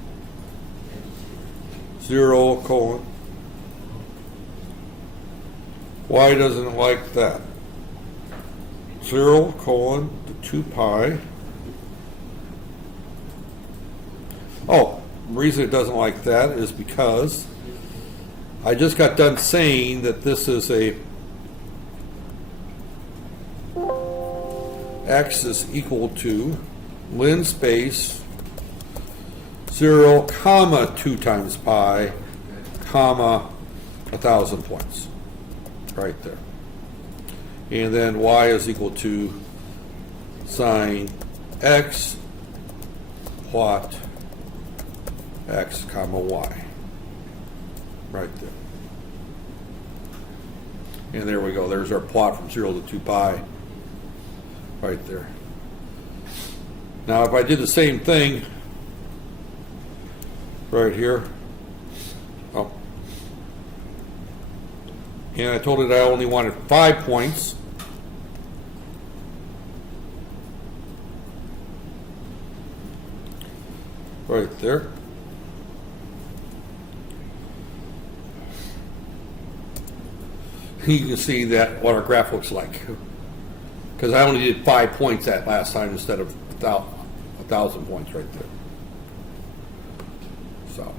0, colon. Y doesn't like that. 0, colon, to 2 pi. Oh, the reason it doesn't like that is because I just got done saying that this is X is equal to lin space 0, comma 2 times pi, comma 1,000 points. Right there. And then Y is equal to sine X, plot X, comma Y. Right there. And there we go. There's our plot from 0 to 2 pi. Right there. Now, if I did the same thing right here, oh, and I told it I only wanted 5 points, right there. You can see that what our graph looks like. Because I only did 5 points that last time instead of 1,000 points right there. So,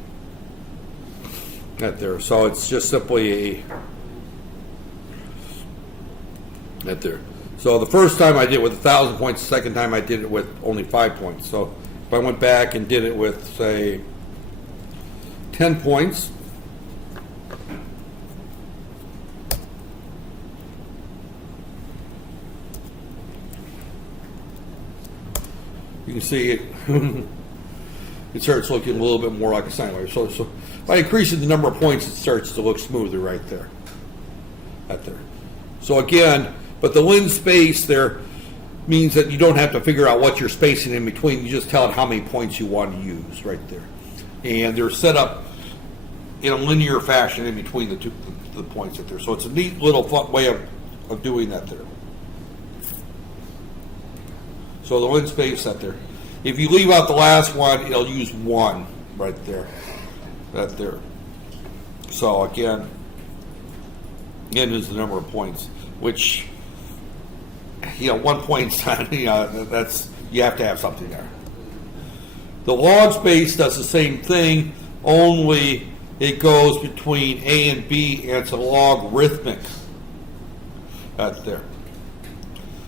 right there. So it's just simply Right there. So the first time I did it with 1,000 points, the second time I did it with only 5 points. So if I went back and did it with, say, 10 points, you can see it, it starts looking a little bit more like a sine wave. So by increasing the number of points, it starts to look smoother right there. Right there. So again, but the lens space there means that you don't have to figure out what you're spacing in between. You just tell it how many points you want to use right there. And they're set up in a linear fashion in between the points right there. So it's a neat little fun way of doing that there. So the lens space set there. If you leave out the last one, it'll use 1 right there. Right there. So again is the number of points, which, 1 point's not, that's, you have to have something there. The log space does the same thing, only it goes between A and B, and it's a logarithmic. Right there.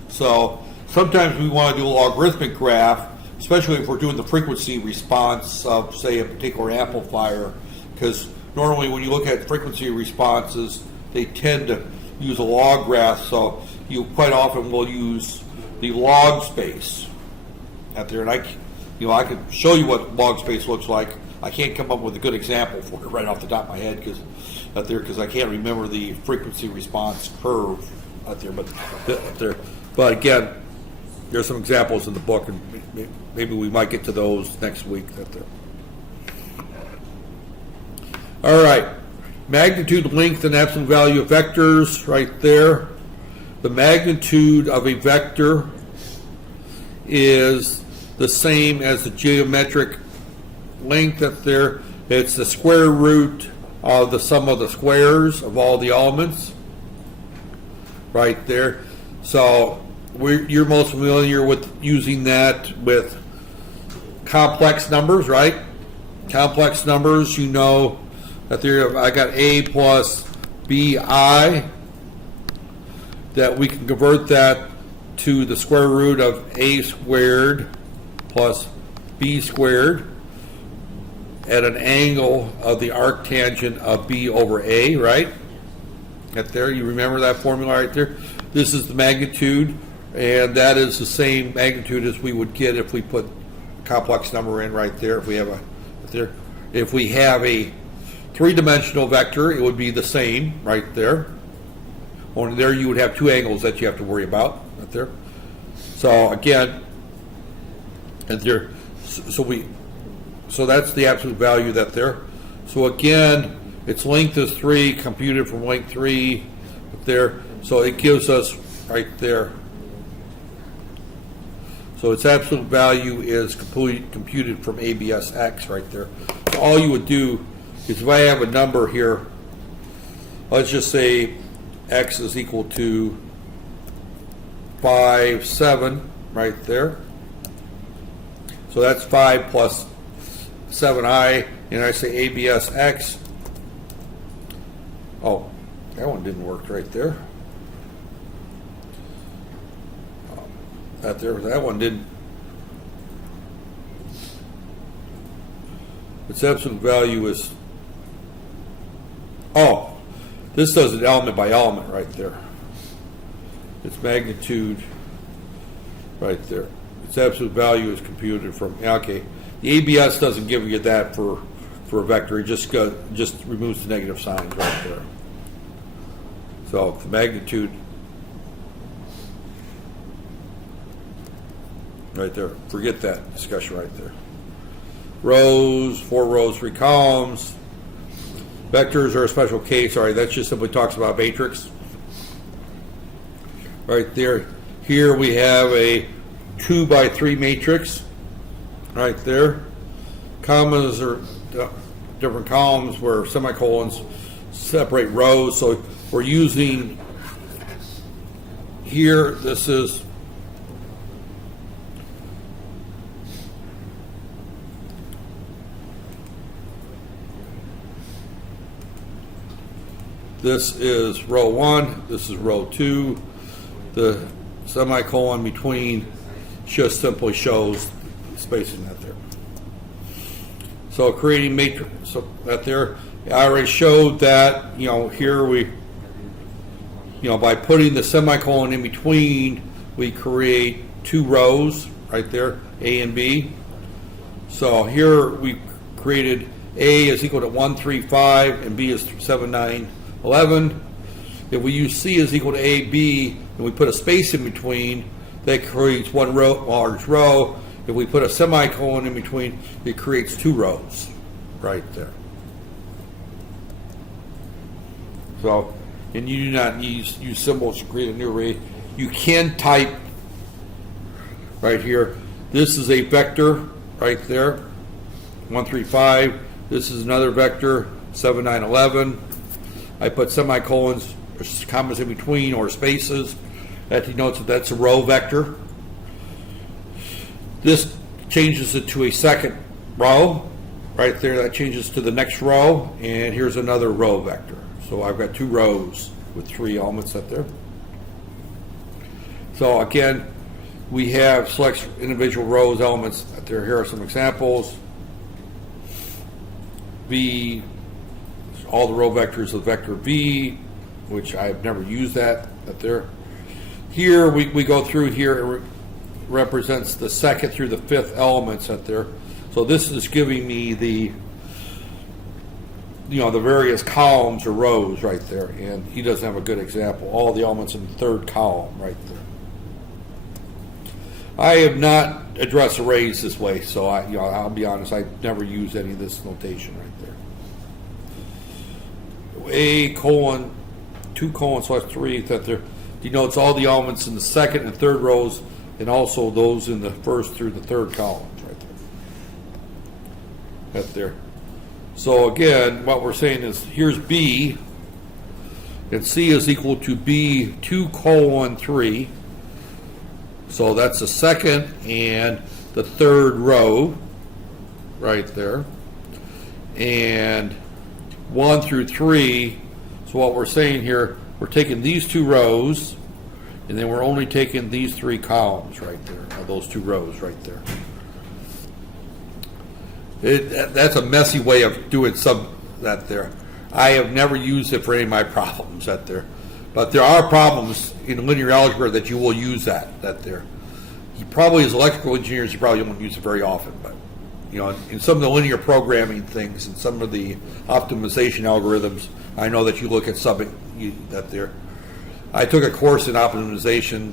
So sometimes we want to do a logarithmic graph, especially if we're doing the frequency response of, say, a particular amplifier, because normally when you look at frequency responses, they tend to use a log graph, so you quite often will use the log space out there. And I could show you what log space looks like. I can't come up with a good example for it right off the top of my head because I can't remember the frequency response curve out there. But again, there's some examples in the book, and maybe we might get to those next week. All right, magnitude, length, and absolute value of vectors right there. The magnitude of a vector is the same as the geometric length up there. It's the square root of the sum of the squares of all the elements right there. So you're most familiar with using that with complex numbers, right? Complex numbers, you know that there, I got A plus BI, that we can convert that to the square root of A squared plus B squared at an angle of the arctangent of B over A, right? Right there, you remember that formula right there? This is the magnitude, and that is the same magnitude as we would get if we put a complex number in right there. If we have a three-dimensional vector, it would be the same right there. Only there you would have two angles that you have to worry about right there. So again, and there, so that's the absolute value that there. So again, its length is 3, computed from length 3 there. So it gives us right there. So its absolute value is computed from ABS-X right there. So all you would do is, if I have a number here, let's just say X is equal to 5, 7 right there. So that's 5 plus 7i, and I say ABS-X. Oh, that one didn't work right there. That one didn't. Its absolute value is, oh, this does it element by element right there. Its magnitude right there. Its absolute value is computed from, okay. The ABS doesn't give you that for a vector. It just removes the negative signs right there. So the magnitude right there. Forget that discussion right there. Rows, 4 rows, 3 columns. Vectors are a special case. All right, that just simply talks about matrix. Right there. Here we have a 2 by 3 matrix. Right there. Commas are different columns where semicolons separate rows. So we're using here, this is row 1, this is row 2, the semicolon between just simply shows spacing that there. So creating matrix, so that there, I already showed that, here we, by putting the semicolon in between, we create two rows right there, A and B. So here we created A is equal to 135 and B is 7, 9, 11. If we use C is equal to A, B, and we put a space in between, that creates one large row. If we put a semicolon in between, it creates two rows right there. So, and you do not use symbols to create a new array. You can type right here. This is a vector right there, 135. This is another vector, 7, 9, 11. I put semicolons, or commas in between, or spaces. That denotes that that's a row vector. This changes it to a second row. Right there, that changes to the next row. And here's another row vector. So I've got two rows with three elements up there. So again, we have select individual rows, elements up there. Here are some examples. V, all the row vectors of vector V, which I've never used that up there. Here we go through here, it represents the second through the fifth elements up there. So this is giving me the the various columns or rows right there, and he doesn't have a good example. All the elements in the third column right there. I have not addressed arrays this way, so I'll be honest, I never use any of this notation right there. A colon, 2 colon slash 3 that there denotes all the elements in the second and third rows, and also those in the first through the third columns right there. Right there. So again, what we're saying is here's B, and C is equal to B 2 colon 3. So that's the second and the third row right there. And 1 through 3. So what we're saying here, we're taking these two rows, and then we're only taking these three columns right there, or those two rows right there. That's a messy way of doing that there. I have never used it for any of my problems that there. But there are problems in linear algebra that you will use that there. You probably, as electrical engineers, you probably won't use it very often, but in some of the linear programming things and some of the optimization algorithms, I know that you look at that there. I took a course in optimization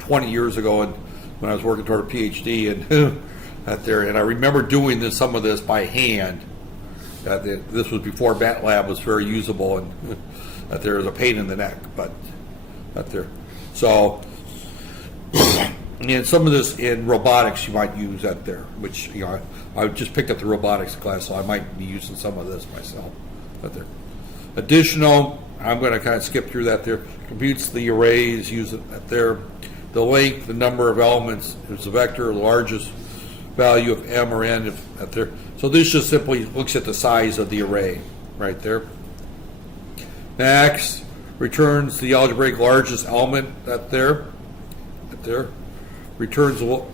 20 years ago, and when I was working toward a PhD, and that there, and I remember doing some of this by hand. This was before MATLAB was very usable, and that there was a pain in the neck, but that there. So, and some of this in robotics you might use that there, which I just picked up the robotics class, so I might be using some of this myself. That there. Additional, I'm going to kind of skip through that there. Computes the arrays, use it that there. The length, the number of elements is the vector, the largest value of m or n that there. So this just simply looks at the size of the array right there. Next, returns the algebraic largest element that there. Returns a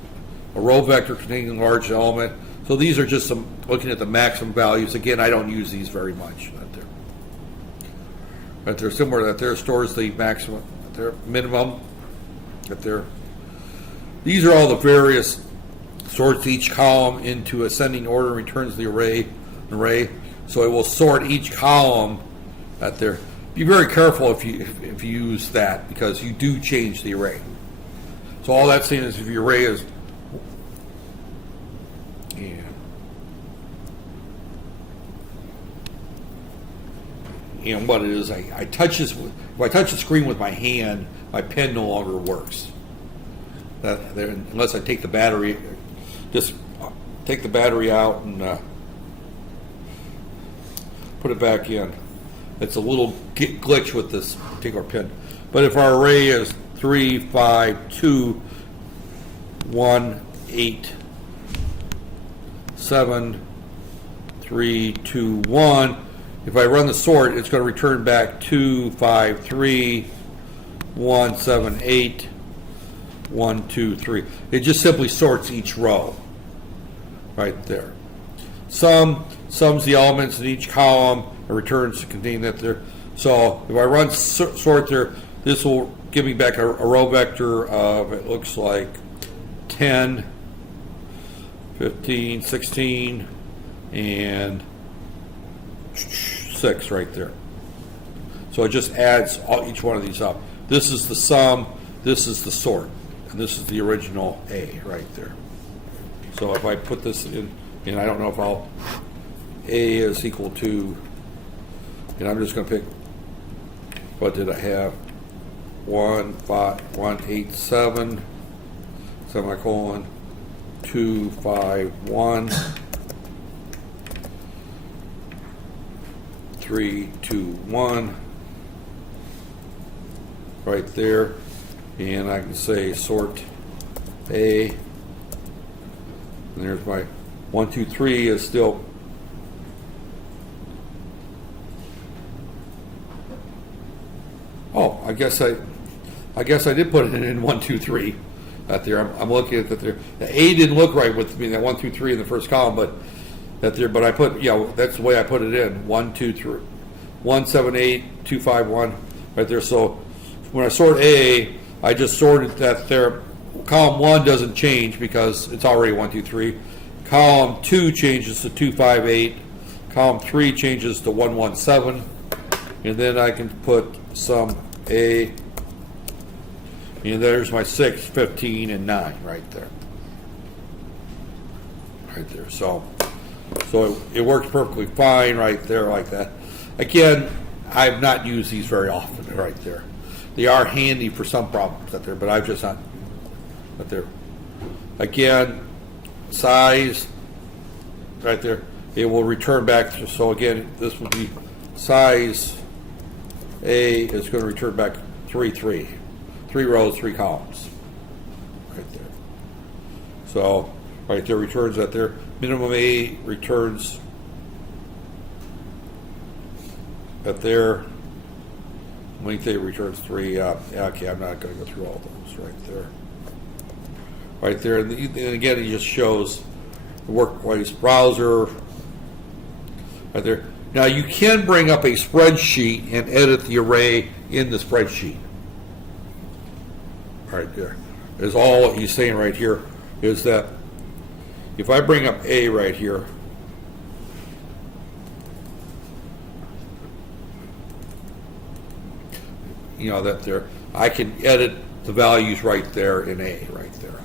row vector containing the largest element. So these are just some looking at the maximum values. Again, I don't use these very much. That they're similar. That there stores the maximum. That there minimum. That there. These are all the various sorts each column into ascending order. Returns the array. So it will sort each column. That there. Be very careful if you use that, because you do change the array. So all that's saying is if your array is and what it is, I touch this. If I touch the screen with my hand, my pen no longer works. Unless I take the battery, just take the battery out and put it back in. It's a little glitch with this particular pen. But if our array is 3, 5, 2, 1, 8, 7, 3, 2, 1. If I run the sort, it's going to return back 2, 5, 3, 1, 7, 8, 1, 2, 3. It just simply sorts each row right there. Sums the elements in each column and returns to contain that there. So if I run sort there, this will give me back a row vector of, it looks like 10, 15, 16, and 6 right there. So it just adds each one of these up. This is the sum, this is the sort, and this is the original A right there. So if I put this in, and I don't know if I'll, A is equal to, and I'm just going to pick, what did I have? 1, 5, 1, 8, 7, semicolon, 2, 5, 1, 3, 2, 1, right there, and I can say sort A, and there's my 1, 2, 3 is still, oh, I guess I did put it in 1, 2, 3 out there. I'm looking at that there. The A didn't look right with me, that 1, 2, 3 in the first column, but that there. But I put, yeah, that's the way I put it in. 1, 2, 3, 1, 7, 8, 2, 5, 1 right there. So when I sort A, I just sorted that there. Column 1 doesn't change because it's already 1, 2, 3. Column 2 changes to 2, 5, 8. Column 3 changes to 1, 1, 7. And then I can put some A, and there's my 6, 15, and 9 right there. Right there. So it works perfectly fine right there like that. Again, I've not used these very often right there. They are handy for some problems out there, but I've just not right there. Again, size right there. It will return back to, so again, this will be size A is going to return back 3, 3. 3 rows, 3 columns. Right there. So, right there returns that there. Minimum A returns at there. Length A returns 3. Okay, I'm not going to go through all those right there. Right there. And again, it just shows the workplace browser. Right there. Now, you can bring up a spreadsheet and edit the array in the spreadsheet. Right there. Is all he's saying right here is that if I bring up A right here, you know, that there, I can edit the values right there in A right there.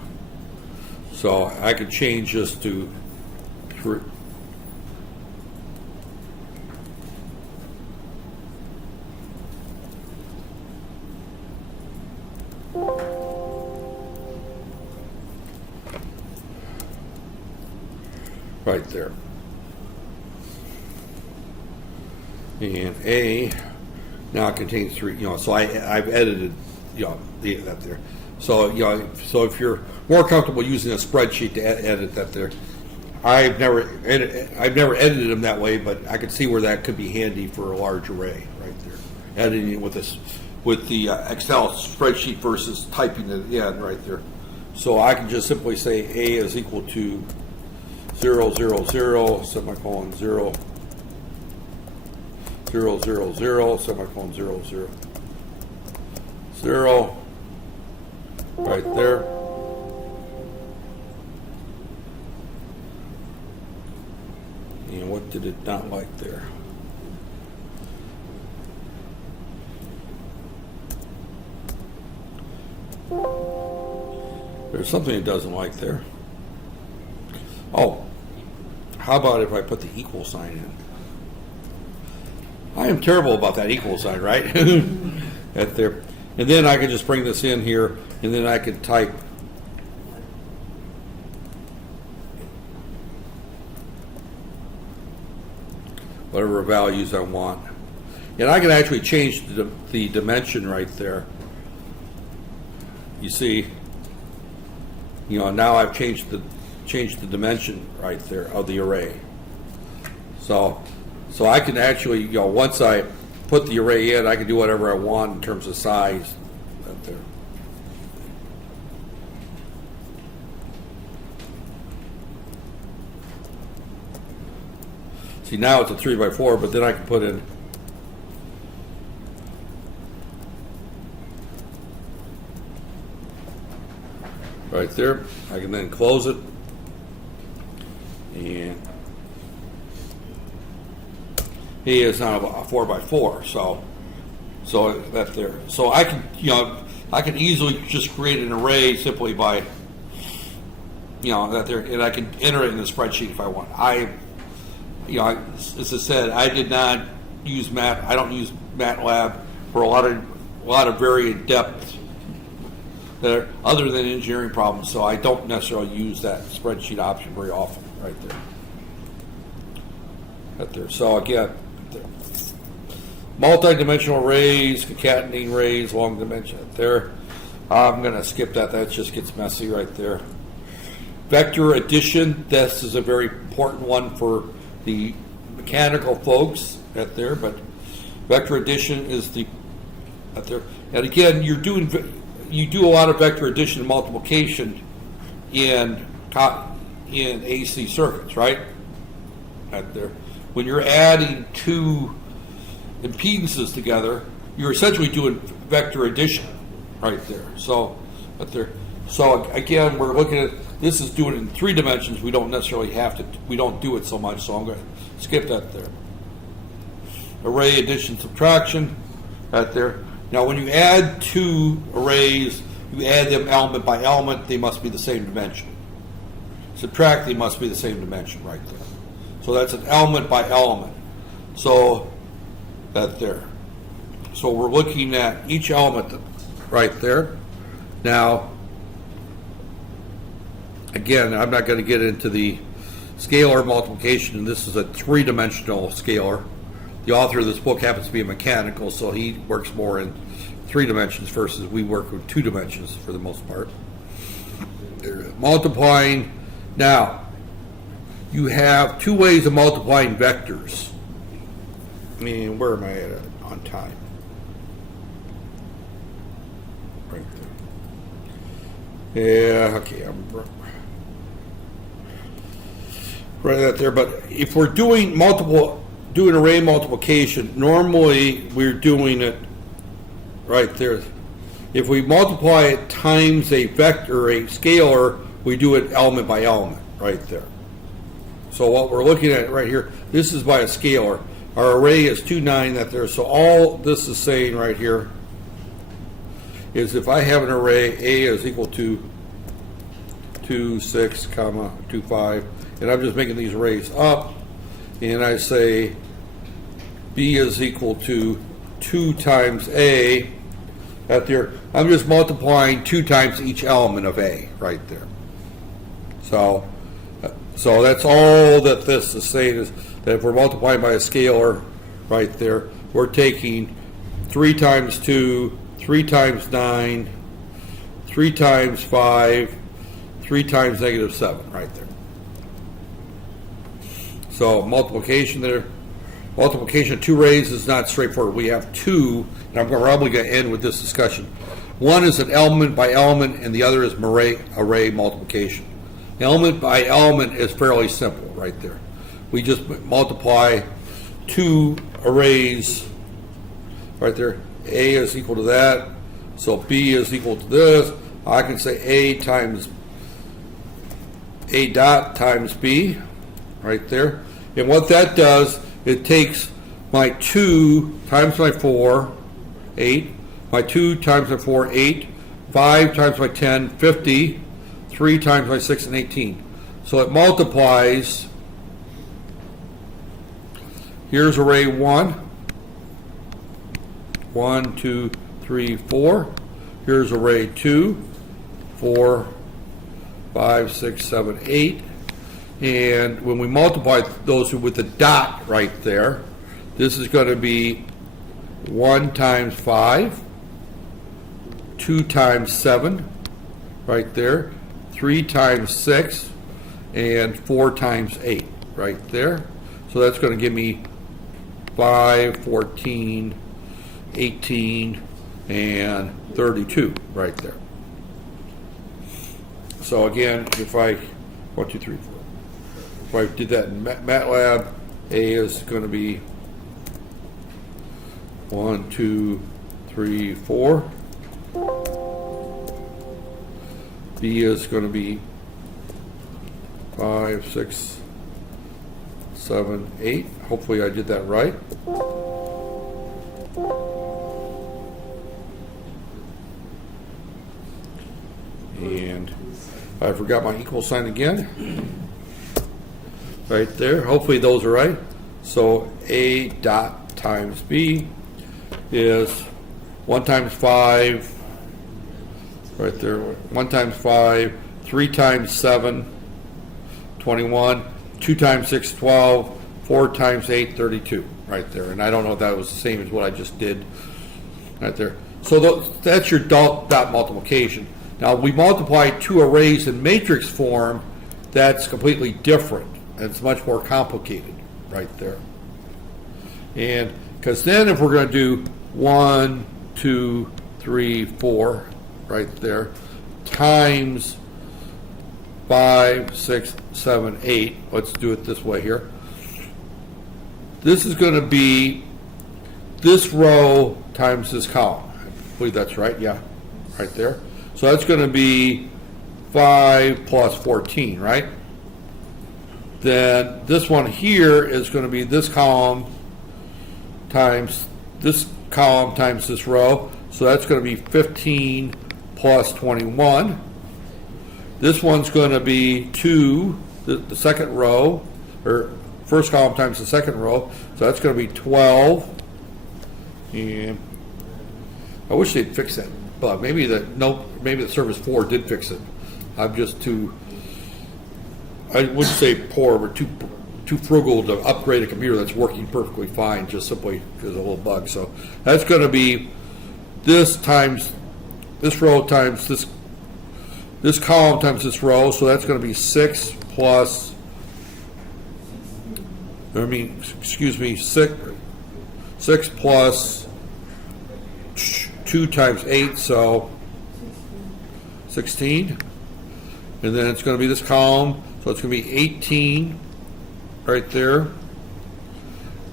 So I can change this to 3. Right there. And A now contains 3, you know, so I've edited, you know, that there. So, you know, so if you're more comfortable using a spreadsheet to edit that there, I've never edited them that way, but I could see where that could be handy for a large array right there. Editing it with this, with the Excel spreadsheet versus typing it in right there. So I can just simply say A is equal to 0, 0, 0, semicolon 0, 0, 0, 0, semicolon 0, 0, 0, right there. And what did it not like there? There's something it doesn't like there. Oh, how about if I put the equal sign in? I am terrible about that equal sign, right? At there. And then I can just bring this in here, and then I can type whatever values I want. And I can actually change the dimension right there. You see, you know, now I've changed the dimension right there of the array. So I can actually, you know, once I put the array in, I can do whatever I want in terms of size Right there. See, now it's a 3x4, but then I can put in right there. I can then close it, and he is now a 4x4. So that there. So I can, I can easily just create an array simply by, that there, and I can enter it in the spreadsheet if I want. As I said, I did not use I don't use MATLAB for a lot of very in-depth other than engineering problems, so I don't necessarily use that spreadsheet option very often. Right there. Right there. So again, there. Multi-dimensional arrays, concatenating arrays, long dimension. There. I'm going to skip that. That just gets messy right there. Vector addition. This is a very important one for the mechanical folks right there, but vector addition is the right there. And again, you do a lot of vector addition and multiplication in AC circuits, right? Right there. When you're adding two impedances together, you're essentially doing vector addition, right there. So, right there. So again, we're looking at this is doing it in 3 dimensions. We don't necessarily have to. We don't do it so much. So I'm going to skip that there. Array addition subtraction, right there. Now, when you add 2 arrays, you add them element by element. They must be the same dimension. Subtract, they must be the same dimension, right there. So that's an element by element. So that there. So we're looking at each element right there. Now, again, I'm not going to get into the scalar multiplication, and this is a 3-dimensional scalar. The author of this book happens to be a mechanical, so he works more in 3 dimensions versus we work with 2 dimensions for the most part. Multiplying. Now, you have 2 ways of multiplying vectors. I mean, where am I at on time? Right there. Yeah, okay, I'm right out there. But if we're doing array multiplication, normally we're doing it right there. If we multiply it times a vector, a scalar, we do it element by element right there. So what we're looking at right here, this is by a scalar. Our array is 2, 9, that there. So all this is saying right here is if I have an array, A is equal to 2, 6, 2, 5, and I'm just making these arrays up, and I say B is equal to 2 times A, that there, I'm just multiplying 2 times each element of A right there. So that's all that this is saying, is that if we're multiplying by a scalar right there, we're taking 3 times 2, 3 times 9, 3 times 5, 3 times -7 right there. So multiplication there. Multiplication of 2 arrays is not straightforward. We have 2, and I'm probably going to end with this discussion. One is an element by element, and the other is array multiplication. Element by element is fairly simple right there. We just multiply 2 arrays right there. A is equal to that, so B is equal to this. I can say A dot times B right there. And what that does, it takes my 2 times my 4, 8, my 2 times my 4, 8, 5 times my 10, 50, 3 times my 6, and 18. So it multiplies. Here's array 1. 1, 2, 3, 4. Here's array 2. 4, 5, 6, 7, 8. And when we multiply those with the dot right there, this is going to be 1 times 5, 2 times 7 right there, 3 times 6, and 4 times 8 right there. So that's going to give me 5, 14, 18, and 32 right there. So again, if I, 1, 2, 3, 4. If I did that in MATLAB, A is going to be 1, 2, 3, 4. B is going to be 5, 6, 7, 8. Hopefully I did that right. And I forgot my equal sign again. Right there. Hopefully those are right. So A dot times B is 1 times 5. Right there. 1 times 5. 3 times 7. 21. 2 times 6, 12. 4 times 8, 32. Right there. And I don't know if that was the same as what I just did. Right there. So that's your dot multiplication. Now we multiply two arrays in matrix form. That's completely different. It's much more complicated right there. And because then if we're going to do 1, 2, 3, 4 right there times 5, 6, 7, 8, let's do it this way here. This is going to be this row times this column. I believe that's right. Yeah, right there. So that's going to be 5 plus 14, right? Then this one here is going to be this column times this row. So that's going to be 15 plus 21. This one's going to be 2, the second row, or first column times the second row. So that's going to be 12. And I wish they'd fix that bug. Maybe the Service 4 did fix it. I'm just too, I wouldn't say poor, but too frugal to upgrade a computer that's working perfectly fine just simply because of a little bug. So that's going to be this times this row times this column times this row. So that's going to be 6 plus, excuse me, 6 plus 2 times 8, so 16. And then it's going to be this column, so it's going to be 18 right there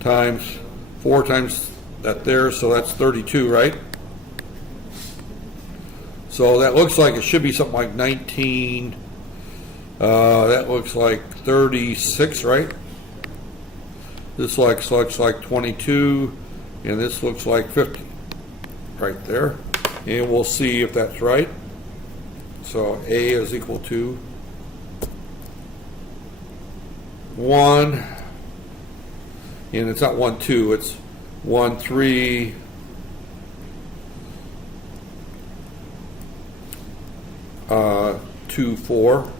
times 4 times that there, so that's 32, right? So that looks like it should be something like 19. That looks like 36, right? This looks like 22, and this looks like 50 right there. And we'll see if that's right. So A is equal to 1, and it's not 1, 2, it's 1, 3, 2, 4.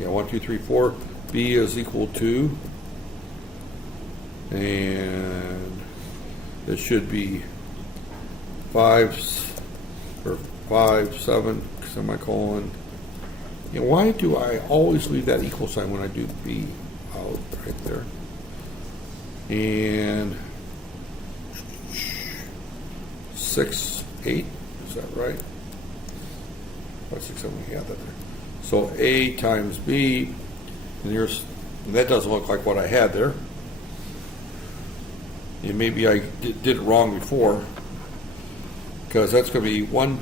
Yeah, 1, 2, 3, 4. B is equal to, and it should be 5, 7, semicolon. And why do I always leave that equal sign when I do B out right there? And 6, 8, is that right? 5, 6, 7, yeah, that there. So A times B, and that doesn't look like what I had there. And maybe I did it wrong before, because that's going to be 1.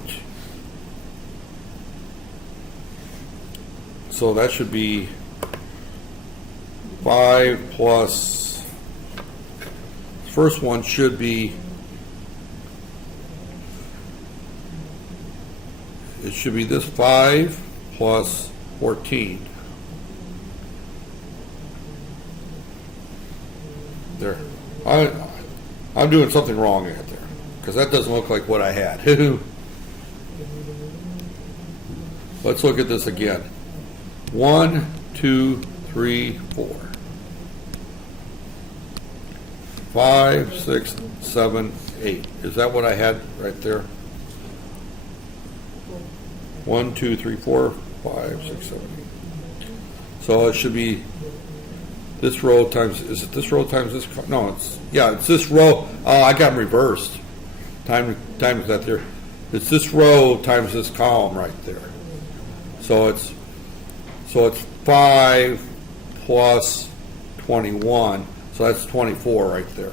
So that should be 5 plus, first one should be, it should be this 5 plus 14. There. I'm doing something wrong right there, because that doesn't look like what I had. Let's look at this again. 1, 2, 3, 4. 5, 6, 7, 8. Is that what I had right there? 1, 2, 3, 4, 5, 6, 7, 8. So it should be this row times, is it this row times this, no, it's this row, oh, I got them reversed. Times that there. It's this row times this column right there. So it's 5 plus 21, so that's 24 right there,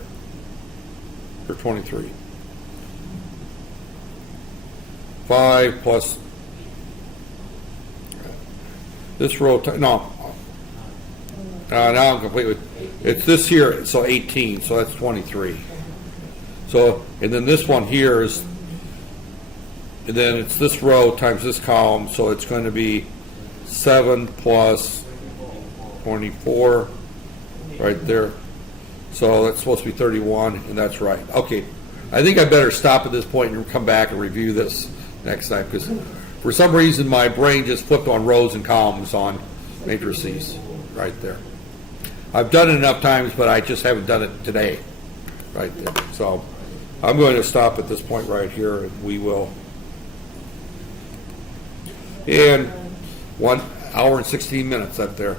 or 23. 5 plus this row, now I'm complete with, it's this here, so 18, so that's 23. So, and then this one here is, and then it's this row times this column, so it's going to be 7 plus 24 right there. So that's supposed to be 31, and that's right. Okay, I think I better stop at this point and come back and review this next time, because for some reason my brain just flipped on rows and columns on matrices right there. I've done it enough times, but I just haven't done it today right there. So I'm going to stop at this point right here, and we will. And 1 hour and 16 minutes up there.